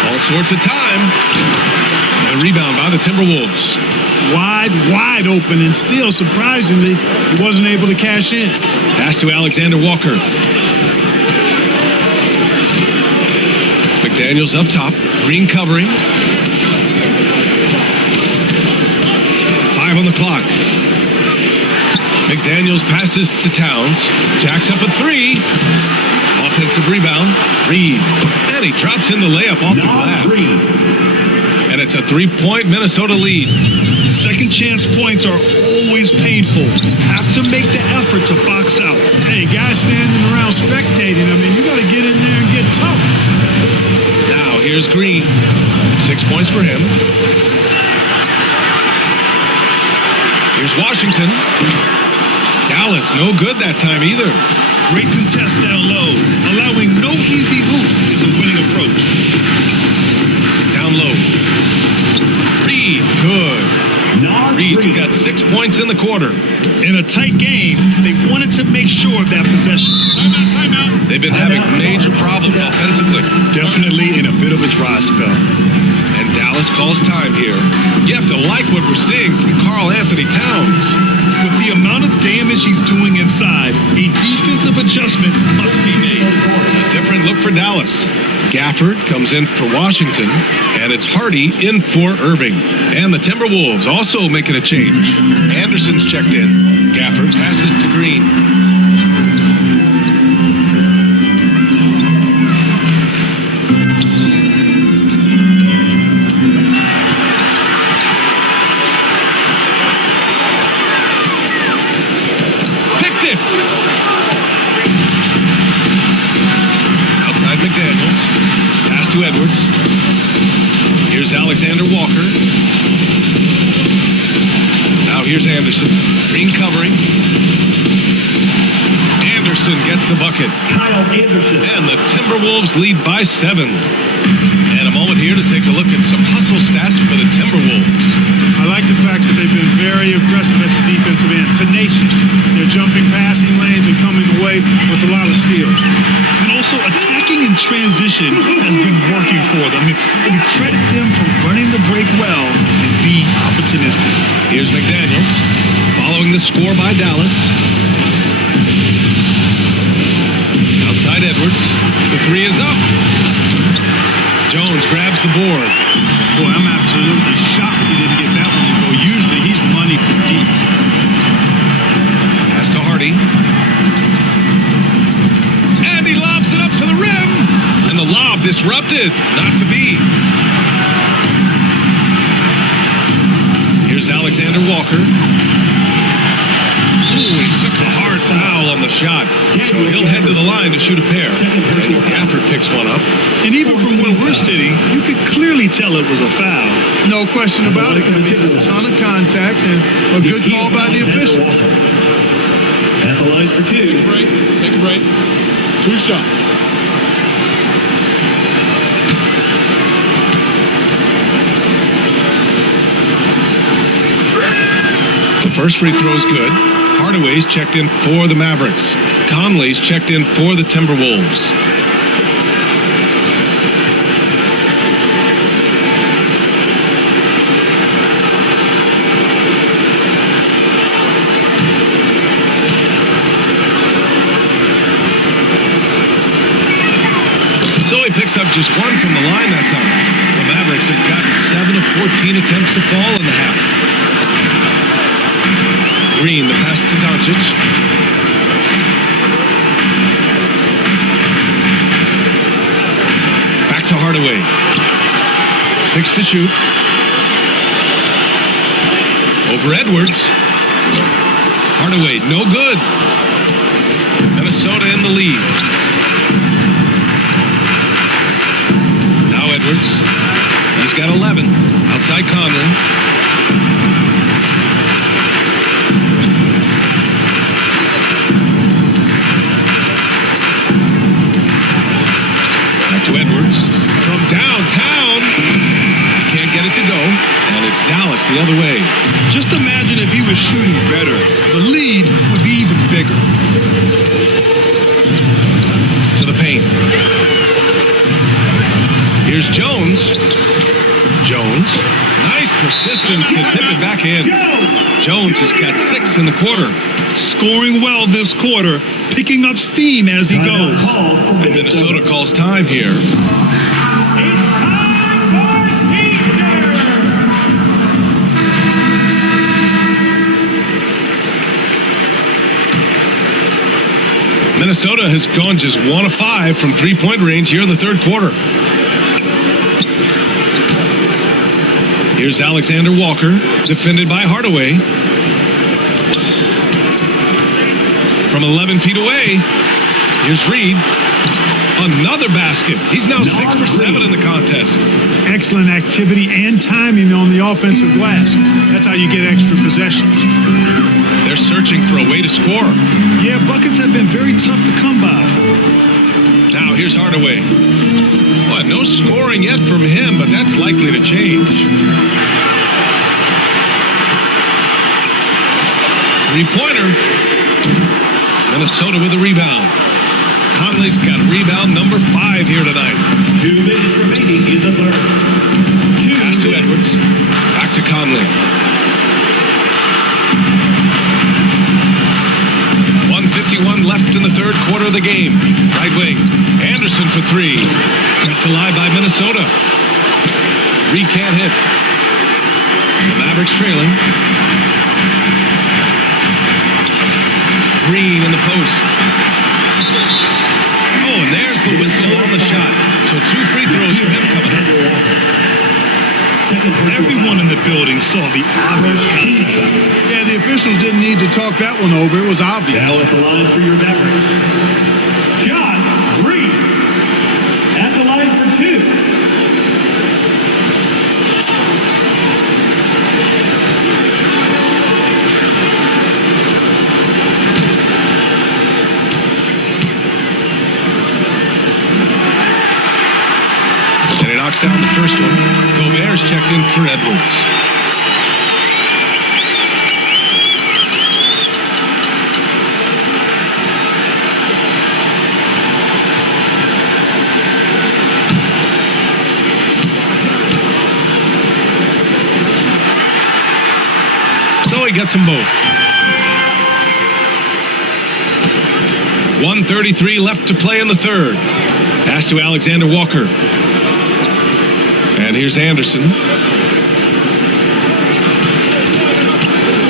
All sorts of time. The rebound by the Timberwolves. Wide open, and still, surprisingly, he wasn't able to cash in. Pass to Alexander Walker. McDaniels up top. Green covering. 5 on the clock. McDaniels passes to Towns. Jacks up a 3. Offensive rebound. Reid. And he drops in the layup off the glass. And it's a 3-point Minnesota lead. Second chance points are always painful. Have to make the effort to box out. Hey, guys standing around spectating, I mean, you got to get in there and get tough. Now here's Green. 6 points for him. Here's Washington. Dallas, no good that time either. Great contest down low. Allowing no easy hoops is a winning approach. Down low. Reid, good. Reid's got 6 points in the quarter. In a tight game, they wanted to make sure of that possession. Timeout. They've been having major problems offensively. Definitely in a bit of a dry spell. And Dallas calls time here. You have to like what we're seeing from Karl-Anthony Towns. With the amount of damage he's doing inside, a defensive adjustment must be made. A different look for Dallas. Gafford comes in for Washington, and it's Hardy in for Irving. And the Timberwolves also making a change. Anderson's checked in. Gafford passes to Green. Picked it! Outside McDaniels. Pass to Edwards. Here's Alexander Walker. Now here's Anderson. Green covering. Anderson gets the bucket. And the Timberwolves lead by 7. And a moment here to take a look at some hustle stats for the Timberwolves. I like the fact that they've been very aggressive at the defensive end. Tenacious. They're jumping passing lanes and coming away with a lot of steals. And also attacking in transition has been working for them. And credit them for running the break well and being opportunistic. Here's McDaniels following the score by Dallas. Outside Edwards. The 3 is up. Jones grabs the board. Boy, I'm absolutely shocked he didn't get that one to go. Usually he's money for deep. Pass to Hardy. And he lobs it up to the rim. And the lob disrupted. Not to be. Here's Alexander Walker. Ooh, he shot. So he'll head to the line to shoot a pair. And Gafford picks one up. And even from where we're sitting, you could clearly tell it was a foul. No question about it. I mean, it was on a contact and a good call by the official. At the line for 2. Take a break. 2 shots. The first free throw is good. Hardaway's checked in for the Mavericks. Conley's checked in for the Timberwolves. So he picks up just 1 from the line that time. The Mavericks have gotten 7 of 14 attempts to fall in the half. Green, the pass to Doncic. Back to Hardaway. 6 to shoot. Over Edwards. Hardaway, no good. Minnesota in the lead. Now Edwards. He's got 11. Outside Conley. To Edwards from downtown. Can't get it to go, and it's Dallas the other way. Just imagine if he was shooting better. The lead would be even bigger. To the paint. Here's Jones. Jones. Nice persistence to tip it back in. Jones has got 6 in the quarter. Scoring well this quarter, picking up steam as he goes. And Minnesota calls time here. Minnesota has gone just 1 of 5 from 3-point range here in the third quarter. Here's Alexander Walker, defended by Hardaway. From 11 feet away, here's Reid. Another basket. He's now 6 for 7 in the contest. Excellent activity and timing on the offensive glass. That's how you get extra possessions. They're searching for a way to score. Yeah, buckets have been very tough to come by. Now here's Hardaway. Well, no scoring yet from him, but that's likely to change. 3-pointer. Minnesota with a rebound. Conley's got rebound number 5 here tonight. 2 minutes remaining in the third. Pass to Edwards. Back to Conley. 1:51 left in the third quarter of the game. Right wing. Anderson for 3. Kept alive by Minnesota. Reid can't hit. The Mavericks trailing. Green in the post. Oh, and there's the whistle on the shot. So 2 free throws for him coming up. Everyone in the building saw the obvious contact. Yeah, the officials didn't need to talk that one over. It was obvious. Now at the line for your Mavericks, Josh Reid. At the line for 2. Knocks down the first one. Gobert's checked in for Edwards. So he gets them both. 1:33 left to play in the third. Pass to Alexander Walker. And here's Anderson.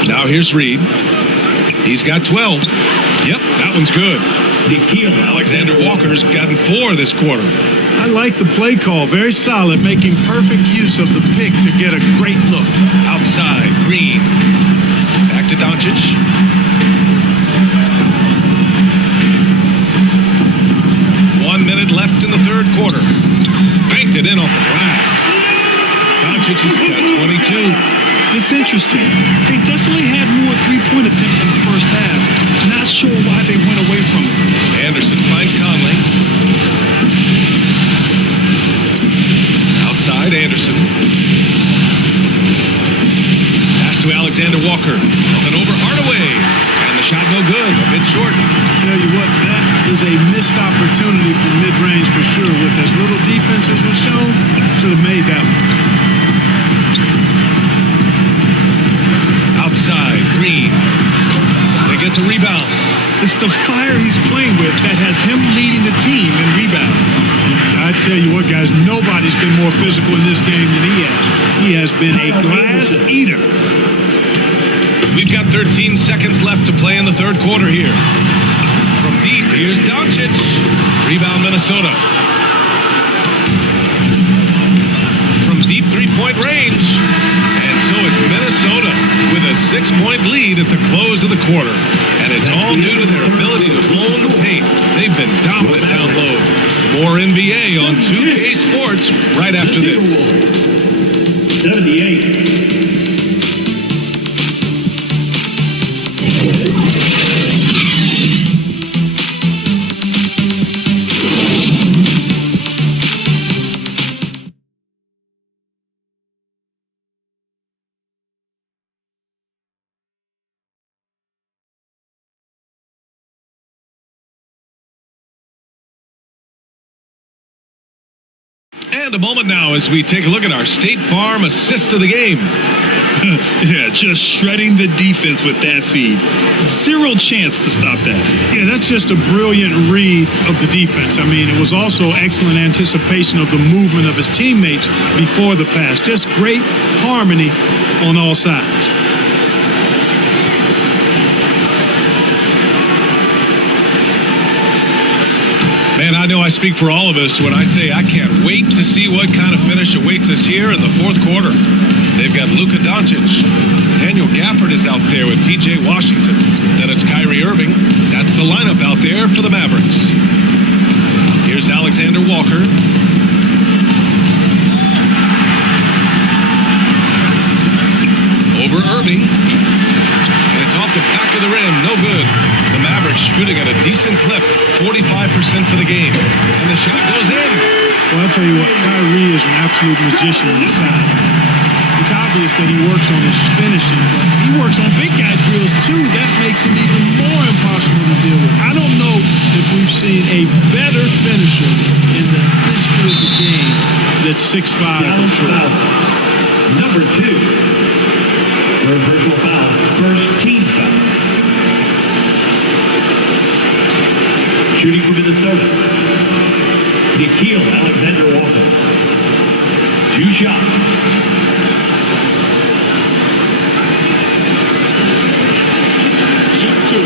Now here's Reid. He's got 12. Yep, that one's good. Alexander Walker's gotten 4 this quarter. I like the play call. Very solid, making perfect use of the pick to get a great look. Outside, Green. Back to Doncic. left in the third quarter. Banked it in off the glass. Doncic has got 22. It's interesting. They definitely had more three-point attempts in the first half. Not sure why they went away from it. Anderson finds Conley. Outside, Anderson. Pass to Alexander Walker. Up and over Hardaway. And the shot no good. A bit short. Tell you what, that is a missed opportunity from mid-range for sure. With as little defense as was shown, should have made that one. Outside, Green. They get the rebound. It's the fire he's playing with that has him leading the team in rebounds. I tell you what, guys, nobody's been more physical in this game than he has. He has been a glass eater. We've got 13 seconds left to play in the third quarter here. From deep, here's Doncic. Rebound, Minnesota. From deep three-point range. And so it's Minnesota with a 6-point lead at the close of the quarter. And it's all due to their ability to own the paint. They've been dominant down low. More NBA on 2K Sports right after this. 78. And a moment now as we take a look at our State Farm assist of the game. Yeah, just shredding the defense with that feed. Zero chance to stop that. Yeah, that's just a brilliant read of the defense. I mean, it was also excellent anticipation of the movement of his teammates before the pass. Just great harmony on all sides. Man, I know I speak for all of us when I say I can't wait to see what kind of finish awaits us here in the fourth quarter. They've got Luka Doncic. Daniel Gafford is out there with P.J. Washington. Then it's Kyrie Irving. That's the lineup out there for the Mavericks. Here's Alexander Walker. Over Irving. And it's off the back of the rim. No good. The Mavericks shooting at a decent clip, 45% for the game. And the shot goes in. Well, I'll tell you what, Kyrie is an absolute magician on the side. It's obvious that he works on his finishing, but he works on big guy drills too. That makes him even more impossible to deal with. I don't know if we've seen a better finisher in the history of the game that's 6'5" for sure. Number 2. Third personal foul. First team foul. Shooting for Minnesota. Dkyoo, Alexander Walker. 2 shots. Shoot 2.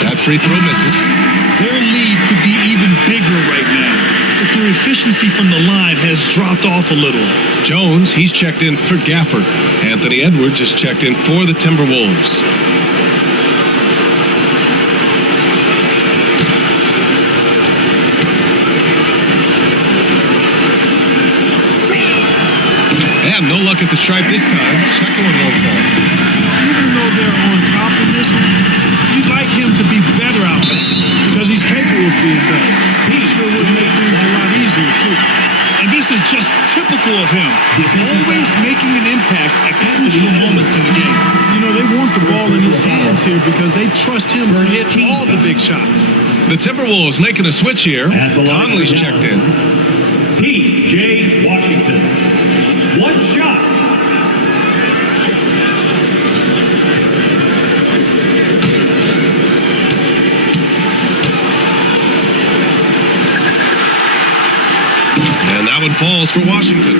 That free throw misses. Their lead could be even bigger right now, but their efficiency from the line has dropped off a little. Jones, he's checked in for Gafford. Anthony Edwards is checked in for the Timberwolves. And no luck at the stripe this time. Second one won't fall. Even though they're on top of this one, you'd like him to be better out there because he's capable of being better. He sure would make things a lot easier, too. And this is just typical of him. Always making an impact at crucial moments in the game. You know, they want the ball in his hands here because they trust him to hit all the big shots. The Timberwolves making a switch here. Conley's checked in. P.J. Washington. 1 shot. And that one falls for Washington.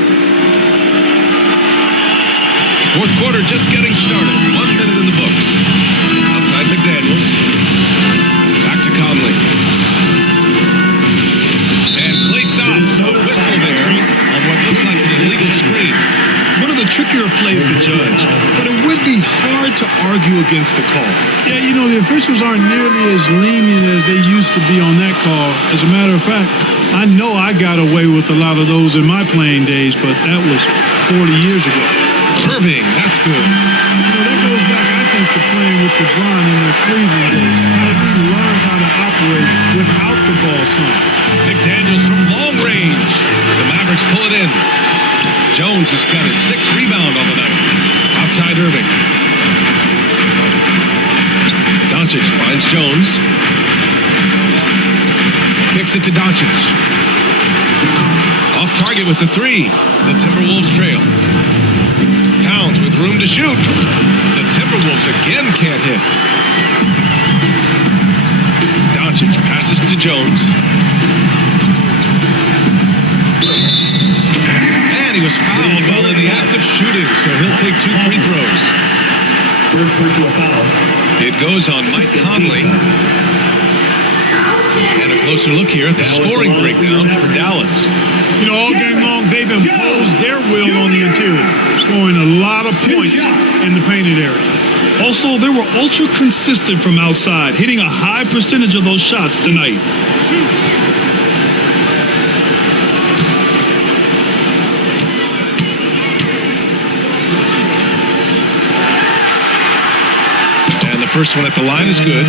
Fourth quarter just getting started. 1 minute in the books. Outside McDaniels. Back to Conley. And play stops. A whistle there on what looks like an illegal screen. One of the trickier play is the judge, but it would be hard to argue against the call. Yeah, you know, the officials aren't nearly as lenient as they used to be on that call. As a matter of fact, I know I got away with a lot of those in my playing days, but that was 40 years ago. Irving, that's good. You know, that goes back, I think, to playing with LeBron in the Cleveland days. How we learned how to operate without the ball some. McDaniels from long range. The Mavericks pull it in. Jones has got his 6th rebound on the night. Outside Irving. Doncic finds Jones. Kicks it to Doncic. Off target with the 3. The Timberwolves trail. Towns with room to shoot. The Timberwolves again can't hit. Doncic passes to Jones. And he was fouled while in the act of shooting, so he'll take 2 free throws. First personal foul. It goes on Mike Conley. And a closer look here at the scoring breakdown for Dallas. You know, all game long, they've imposed their will on the interior, scoring a lot of points in the painted area. Also, they were ultra consistent from outside, hitting a high percentage of those shots tonight. And the first one at the line is good.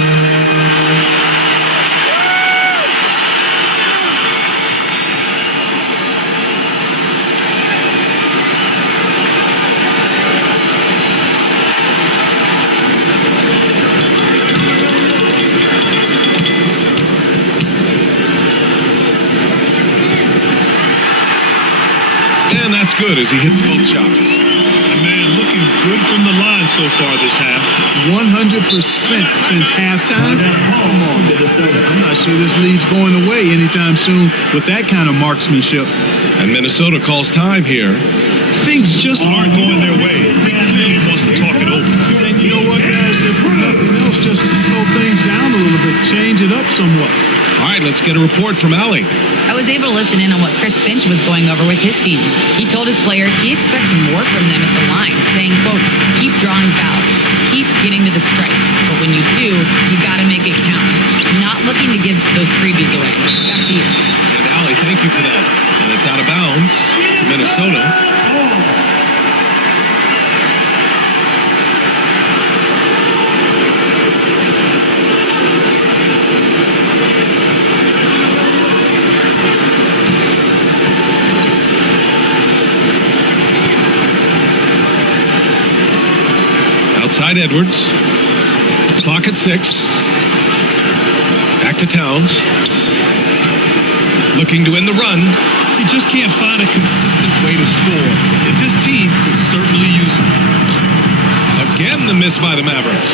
That's good as he hits both shots. And man, looking good from the line so far this half. 100% since halftime. Come on. I'm not sure this lead's going away anytime soon with that kind of marksmanship. And Minnesota calls time here. Things just aren't going their way. He clearly wants to talk it over. And you know what, guys? If nothing else, just to slow things down a little bit, change it up somewhat. All right, let's get a report from Allie. I was able to listen in on what Chris Finch was going over with his team. He told his players he expects more from them at the line, saying, quote, keep drawing fouls, keep getting to the stripe. But when you do, you got to make it count. Not looking to give those freebies away. Back to you. And Allie, thank you for that. And it's out of bounds to Minnesota. Outside Edwards. Clock at 6. Back to Towns. Looking to win the run. He just can't find a consistent way to score. And this team could certainly use it. Again, the miss by the Mavericks.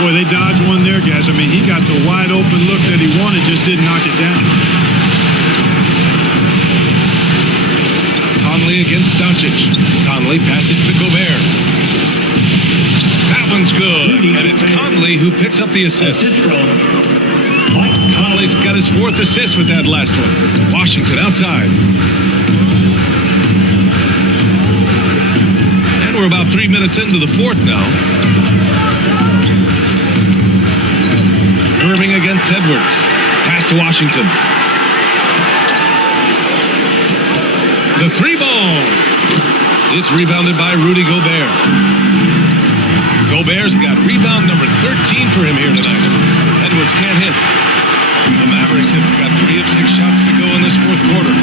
Boy, they dodged one there, guys. I mean, he got the wide open look that he wanted, just didn't knock it down. Conley against Doncic. Conley passes to Gobert. That one's good. And it's Conley who picks up the assist. Conley's got his 4th assist with that last one. Washington outside. And we're about 3 minutes into the 4th now. Irving against Edwards. Pass to Washington. The 3-ball. It's rebounded by Rudy Gobert. Gobert's got rebound number 13 for him here tonight. Edwards can't hit. The Mavericks have got 3 of 6 shots to go in this 4th quarter.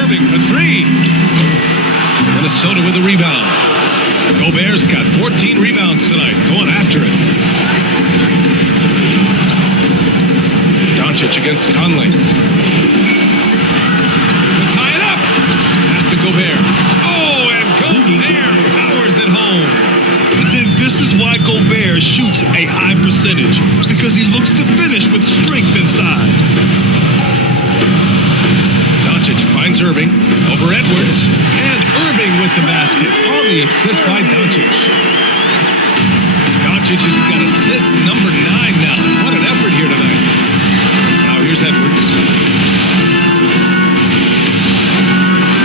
Irving for 3. Minnesota with a rebound. Gobert's got 14 rebounds tonight, going after it. Doncic against Conley. To tie it up. Pass to Gobert. Oh, and Gobert powers it home. And this is why Gobert shoots a high percentage, because he looks to finish with strength inside. Doncic finds Irving over Edwards, and Irving with the basket on the assist by Doncic. Doncic has got assist number 9 now. What an effort here tonight. Now here's Edwards.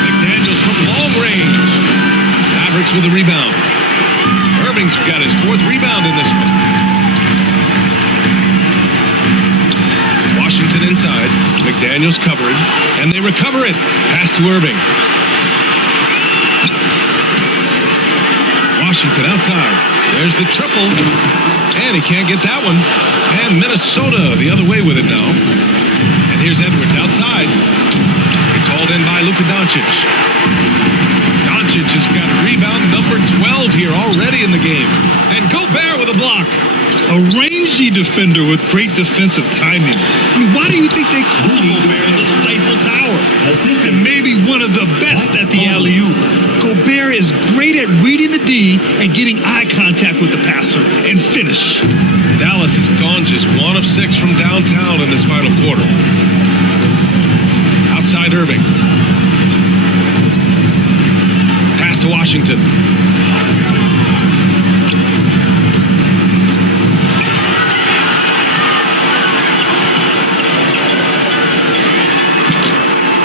McDaniels with the rebound. Irving's got his 4th rebound in this one. Washington inside. McDaniels covering. And they recover it. Pass to Irving. Washington outside. There's the triple. And he can't get that one. And Minnesota the other way with it now. And here's Edwards outside. It's hauled in by Luka Doncic. Doncic has got rebound number 12 here already in the game. And Gobert with a block. A rangy defender with great defensive timing. I mean, why do you think they call Gobert the Stifle Tower? And maybe one of the best at the alley-oop. Gobert is great at reading the D and getting eye contact with the passer and finish. Dallas has gone just 1 of 6 from downtown in this final quarter. Outside Irving. Pass to Washington.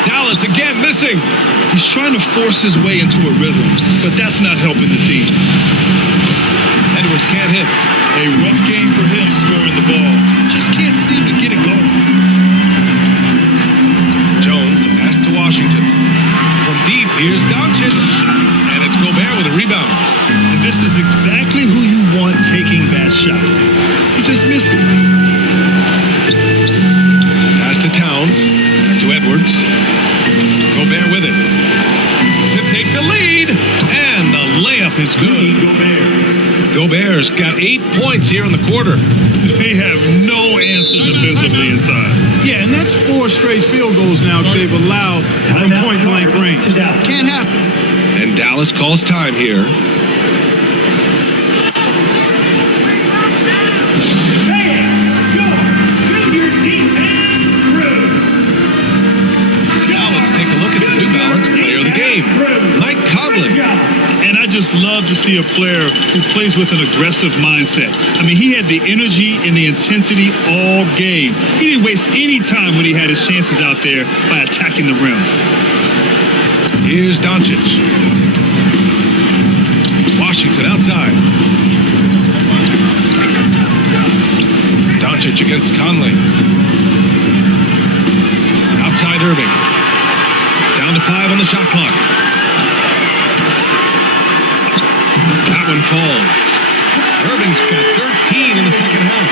Dallas again missing. He's trying to force his way into a rhythm, but that's not helping the team. Edwards can't hit. A rough game for him scoring the ball. Just can't seem to get it going. Jones, the pass to Washington. From deep, here's Doncic. And it's Gobert with a rebound. And this is exactly who you want taking that shot. He just missed it. Pass to Towns. To Edwards. Gobert with it. To take the lead. And the layup is good. Gobert's got 8 points here in the quarter. They have no answer defensively inside. Yeah, and that's 4 straight field goals now they've allowed from point-blank range. Can't happen. And Dallas calls time here. Now let's take a look at the New Balance player of the game, Mike Conley. And I just love to see a player who plays with an aggressive mindset. I mean, he had the energy and the intensity all game. He didn't waste any time when he had his chances out there by attacking the rim. Here's Doncic. Washington outside. Doncic against Conley. Outside Irving. Down to 5 on the shot clock. That one falls. Irving's got 13 in the second half.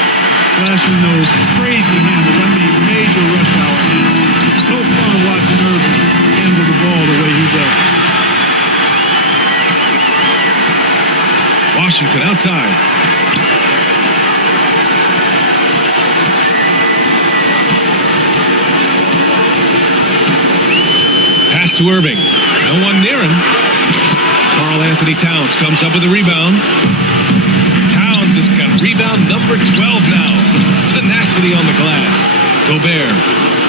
Flashing those crazy handles. I mean, major rush hour handles. So fun watching Irving handle the ball the way he does. Washington outside. Pass to Irving. No one near him. Karl-Anthony Towns comes up with a rebound. Towns has got rebound number 12 now. Tenacity on the glass. Gobert.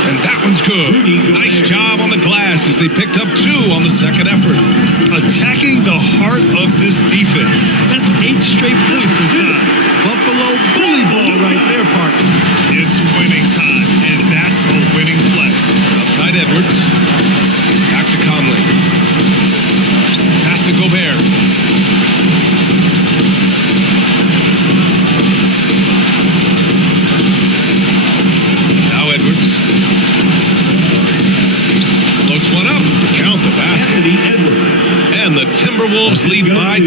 And that one's good. Nice job on the glass as they picked up 2 on the second effort. Attacking the heart of this defense. That's 8 straight points inside. Buffalo bully ball right there, partner. It's winning time, and that's a winning play. Outside Edwards. Back to Conley. Pass to Gobert. Now Edwards. Floats one up. Count the basket. And the Timberwolves lead by 2.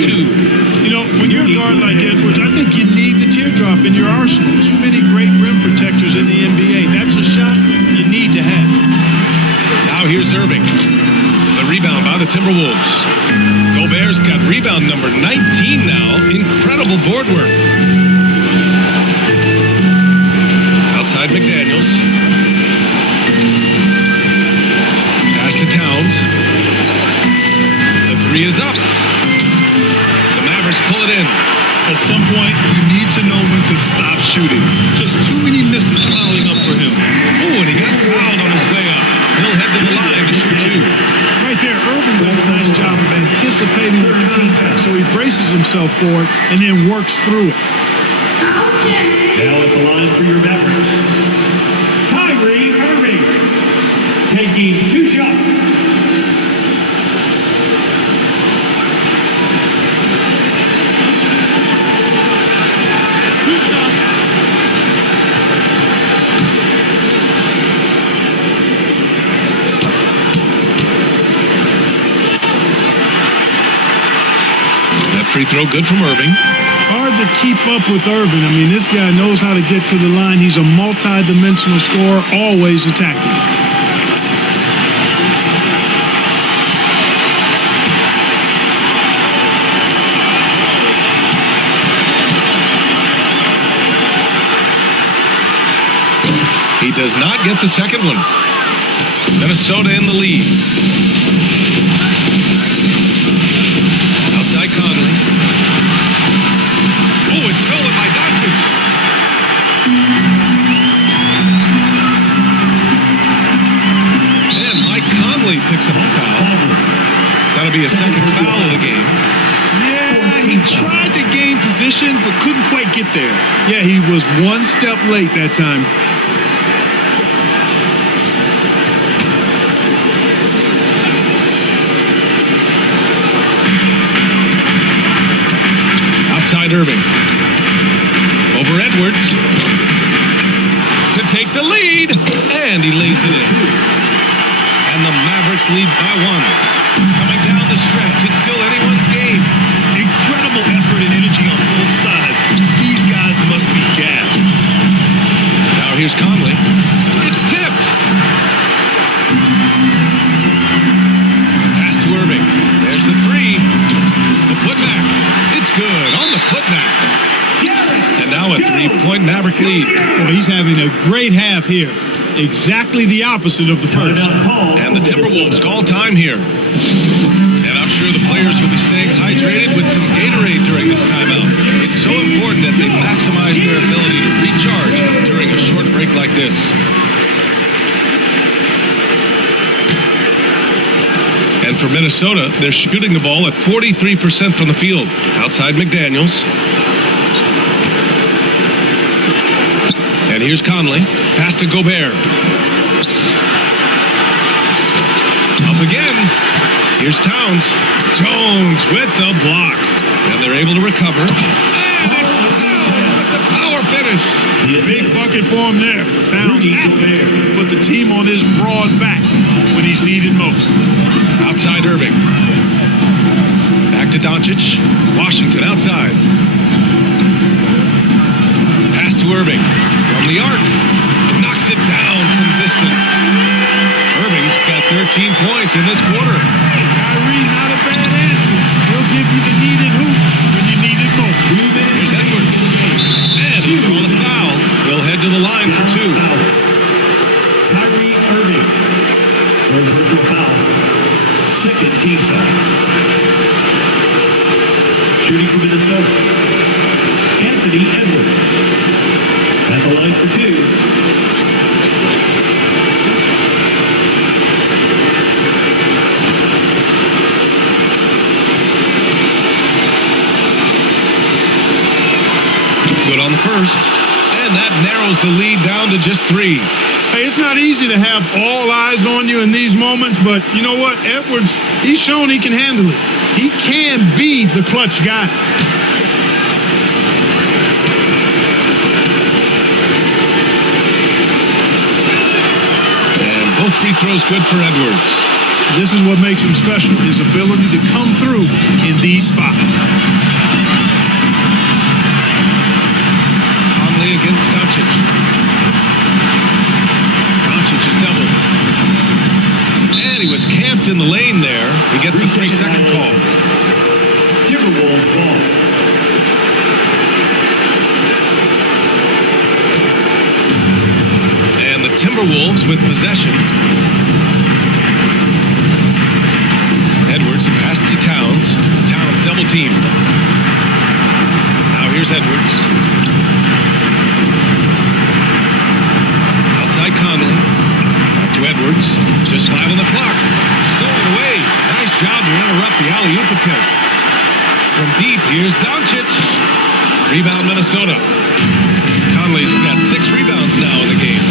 You know, when you're a guard like Edwards, I think you need the teardrop in your arsenal. Too many great rim protectors in the NBA. That's a shot you need to have. Now here's Irving. The rebound by the Timberwolves. Gobert's got rebound number 19 now. Incredible board work. Outside McDaniels. Pass to Towns. The 3 is up. The Mavericks pull it in. At some point, you need to know when to stop shooting. Just too many misses piling up for him. Oh, and he got fouled on his way up. He'll head to the line to shoot 2. Right there, Irving does a nice job of anticipating the contact, so he braces himself for it and then works through it. Now at the line for your Mavericks, Kyrie Irving, taking 2 shots. That free throw good from Irving. Hard to keep up with Irving. I mean, this guy knows how to get to the line. He's a multi-dimensional scorer, always attacking. He does not get the second one. Minnesota in the lead. Outside Conley. Oh, it's stolen by Doncic. And Mike Conley picks up the foul. That'll be a second foul of the game. Yeah, he tried to gain position, but couldn't quite get there. Yeah, he was one step late that time. Outside Irving. Over Edwards. To take the lead. And he lays it in. And the Mavericks lead by 1. Coming down the stretch. It's still anyone's game. Incredible effort and energy on both sides. These guys must be gassed. Now here's Conley. It's tipped. Pass to Irving. There's the three. The putback. It's good on the putback. And now a 3-point Maverick lead. Well, he's having a great half here. Exactly the opposite of the first. And the Timberwolves call time here. And I'm sure the players will be staying hydrated with some Gatorade during this timeout. It's so important that they maximize their ability to recharge during a short break like this. And for Minnesota, they're shooting the ball at 43% from the field. Outside McDaniels. And here's Conley. Pass to Gobert. Up again. Here's Towns. Jones with the block. And they're able to recover. And it's Towns with the power finish. Big bucket for him there. Towns happy. Put the team on his broad back when he's needed most. Outside Irving. Back to Doncic. Washington outside. Pass to Irving. From the arc. Knocks it down from distance. Irving's got 13 points in this quarter. Kyrie, not a bad answer. He'll give you the needed hoop when you need it most. Here's Edwards. And he'll draw the foul. He'll head to the line for 2. Kyrie Irving for a personal foul. Second team foul. Shooting for Minnesota. Anthony Edwards. At the line for 2. Good on the first. And that narrows the lead down to just 3. Hey, it's not easy to have all eyes on you in these moments, but you know what? Edwards, he's shown he can handle it. He can be the clutch guy. And both free throws good for Edwards. This is what makes him special, his ability to come through in these spots. Conley against Doncic. Doncic is doubled. And he was camped in the lane there. He gets a 3-second call. Timberwolves ball. And the Timberwolves with possession. Edwards pass to Towns. Towns double team. Now here's Edwards. Outside Conley. Back to Edwards. Just 5 on the clock. Stolen away. Nice job to interrupt the alley-oop attempt. From deep, here's Doncic. Rebound Minnesota. Conley's got 6 rebounds now in the game.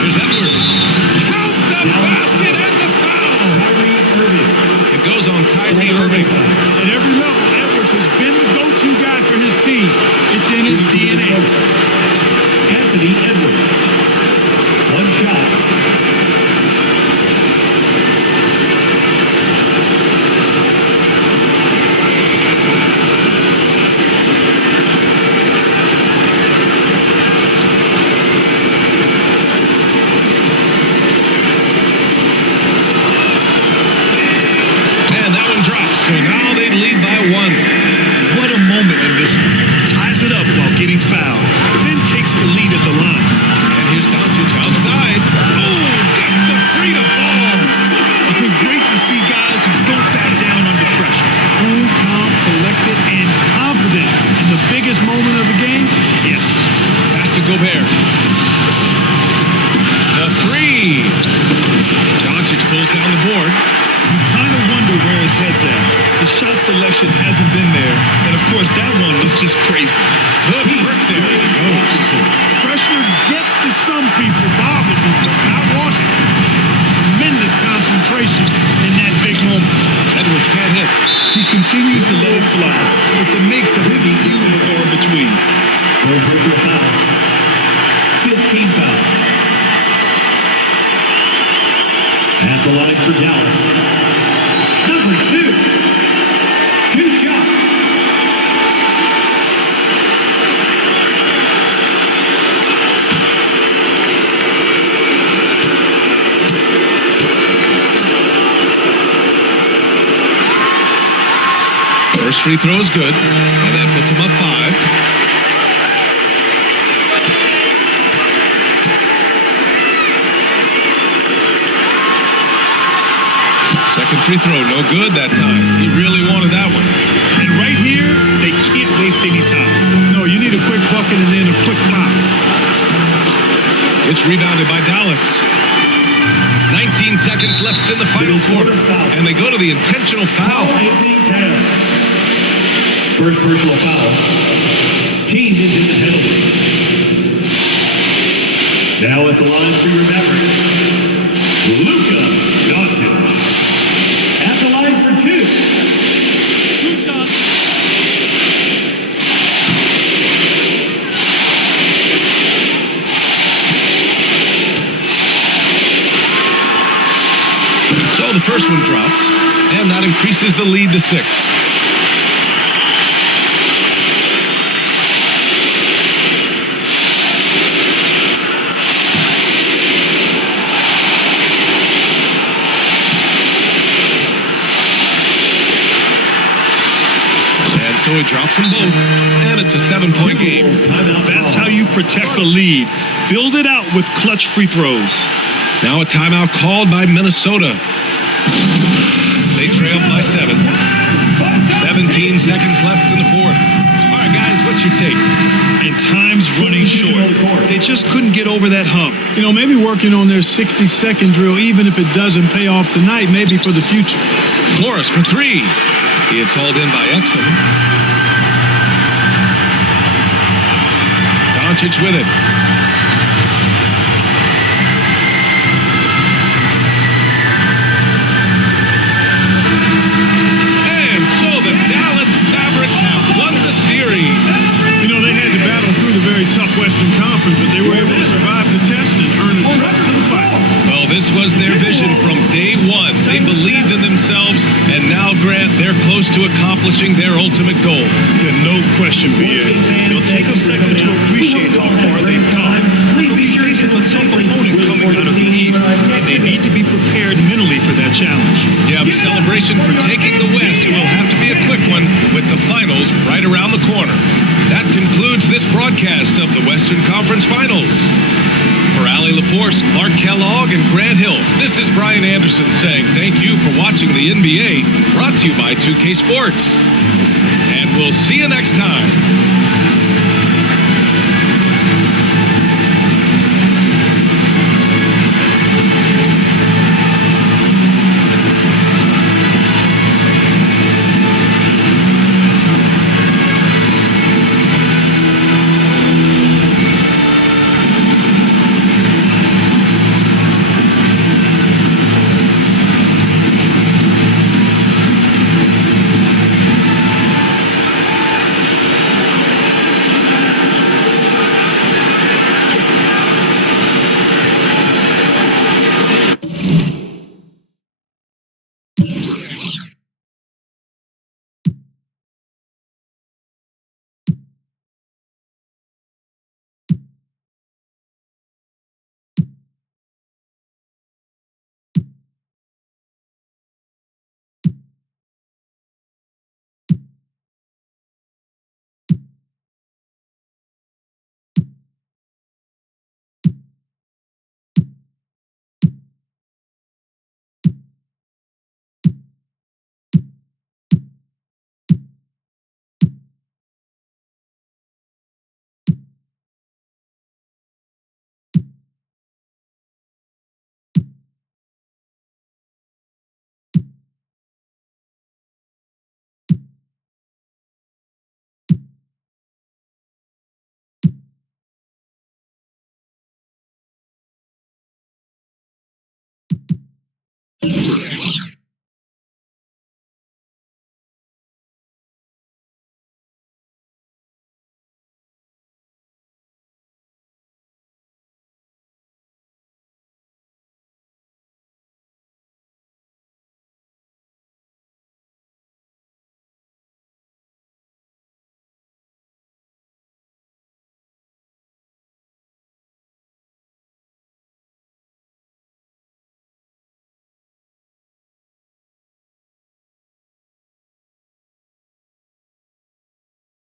Here's Edwards. Count the basket and the foul. It goes on Kyrie Irving. At every level, Edwards has been the go-to guy for his team. It's in his DNA. Anthony Edwards. One shot. head's at. The shot selection hasn't been there, and of course that one was just crazy. Good work there as it goes. Pressure gets to some people, bothers them, but not Washington. Tremendous concentration in that big moment. Edwards can't hit. He continues to let it fly, but the makes have been few and far between. No personal foul. 15 foul. At the line for Dallas. Number 2. 2 shots. First free throw is good, and that puts him up 5. Second free throw, no good that time. He really wanted that one. And right here, they can't waste any time. No, you need a quick bucket and then a quick pop. It's rebounded by Dallas. 19 seconds left in the final quarter, and they go to the intentional foul. First personal foul. Team is in the penalty. Now at the line for your Mavericks, Luka Doncic. At the line for 2. 2 shots. So the first one drops, and that increases the lead to 6. So he drops them both, and it's a 7-point game. That's how you protect a lead. Build it out with clutch free throws. Now a timeout called by Minnesota. They trail by 7. 17 seconds left in the fourth. All right, guys, what's your take? And time's running short. They just couldn't get over that hump. You know, maybe working on their 60-second drill, even if it doesn't pay off tonight, maybe for the future. Morris for 3. It's hauled in by Exum. Doncic with it. And so the Dallas Mavericks have won the series. You know, they had to battle through the very tough Western Conference, but they were able to survive the test and earn a trip to the final. Well, this was their vision from day one. They believed in themselves, and now, Grant, they're close to accomplishing their ultimate goal. Yeah, no question, B.A. They'll take a second to appreciate how far they've come. They'll be facing a tough opponent coming out of the East, and they need to be prepared mentally for that challenge. Yeah, the celebration for taking the West will have to be a quick one with the finals right around the corner. That concludes this broadcast of the Western Conference Finals. For Allie LaForce, Clark Kellogg, and Grant Hill, this is Brian Anderson saying thank you for watching the NBA, brought to you by 2K Sports. And we'll see you next time. Yeah.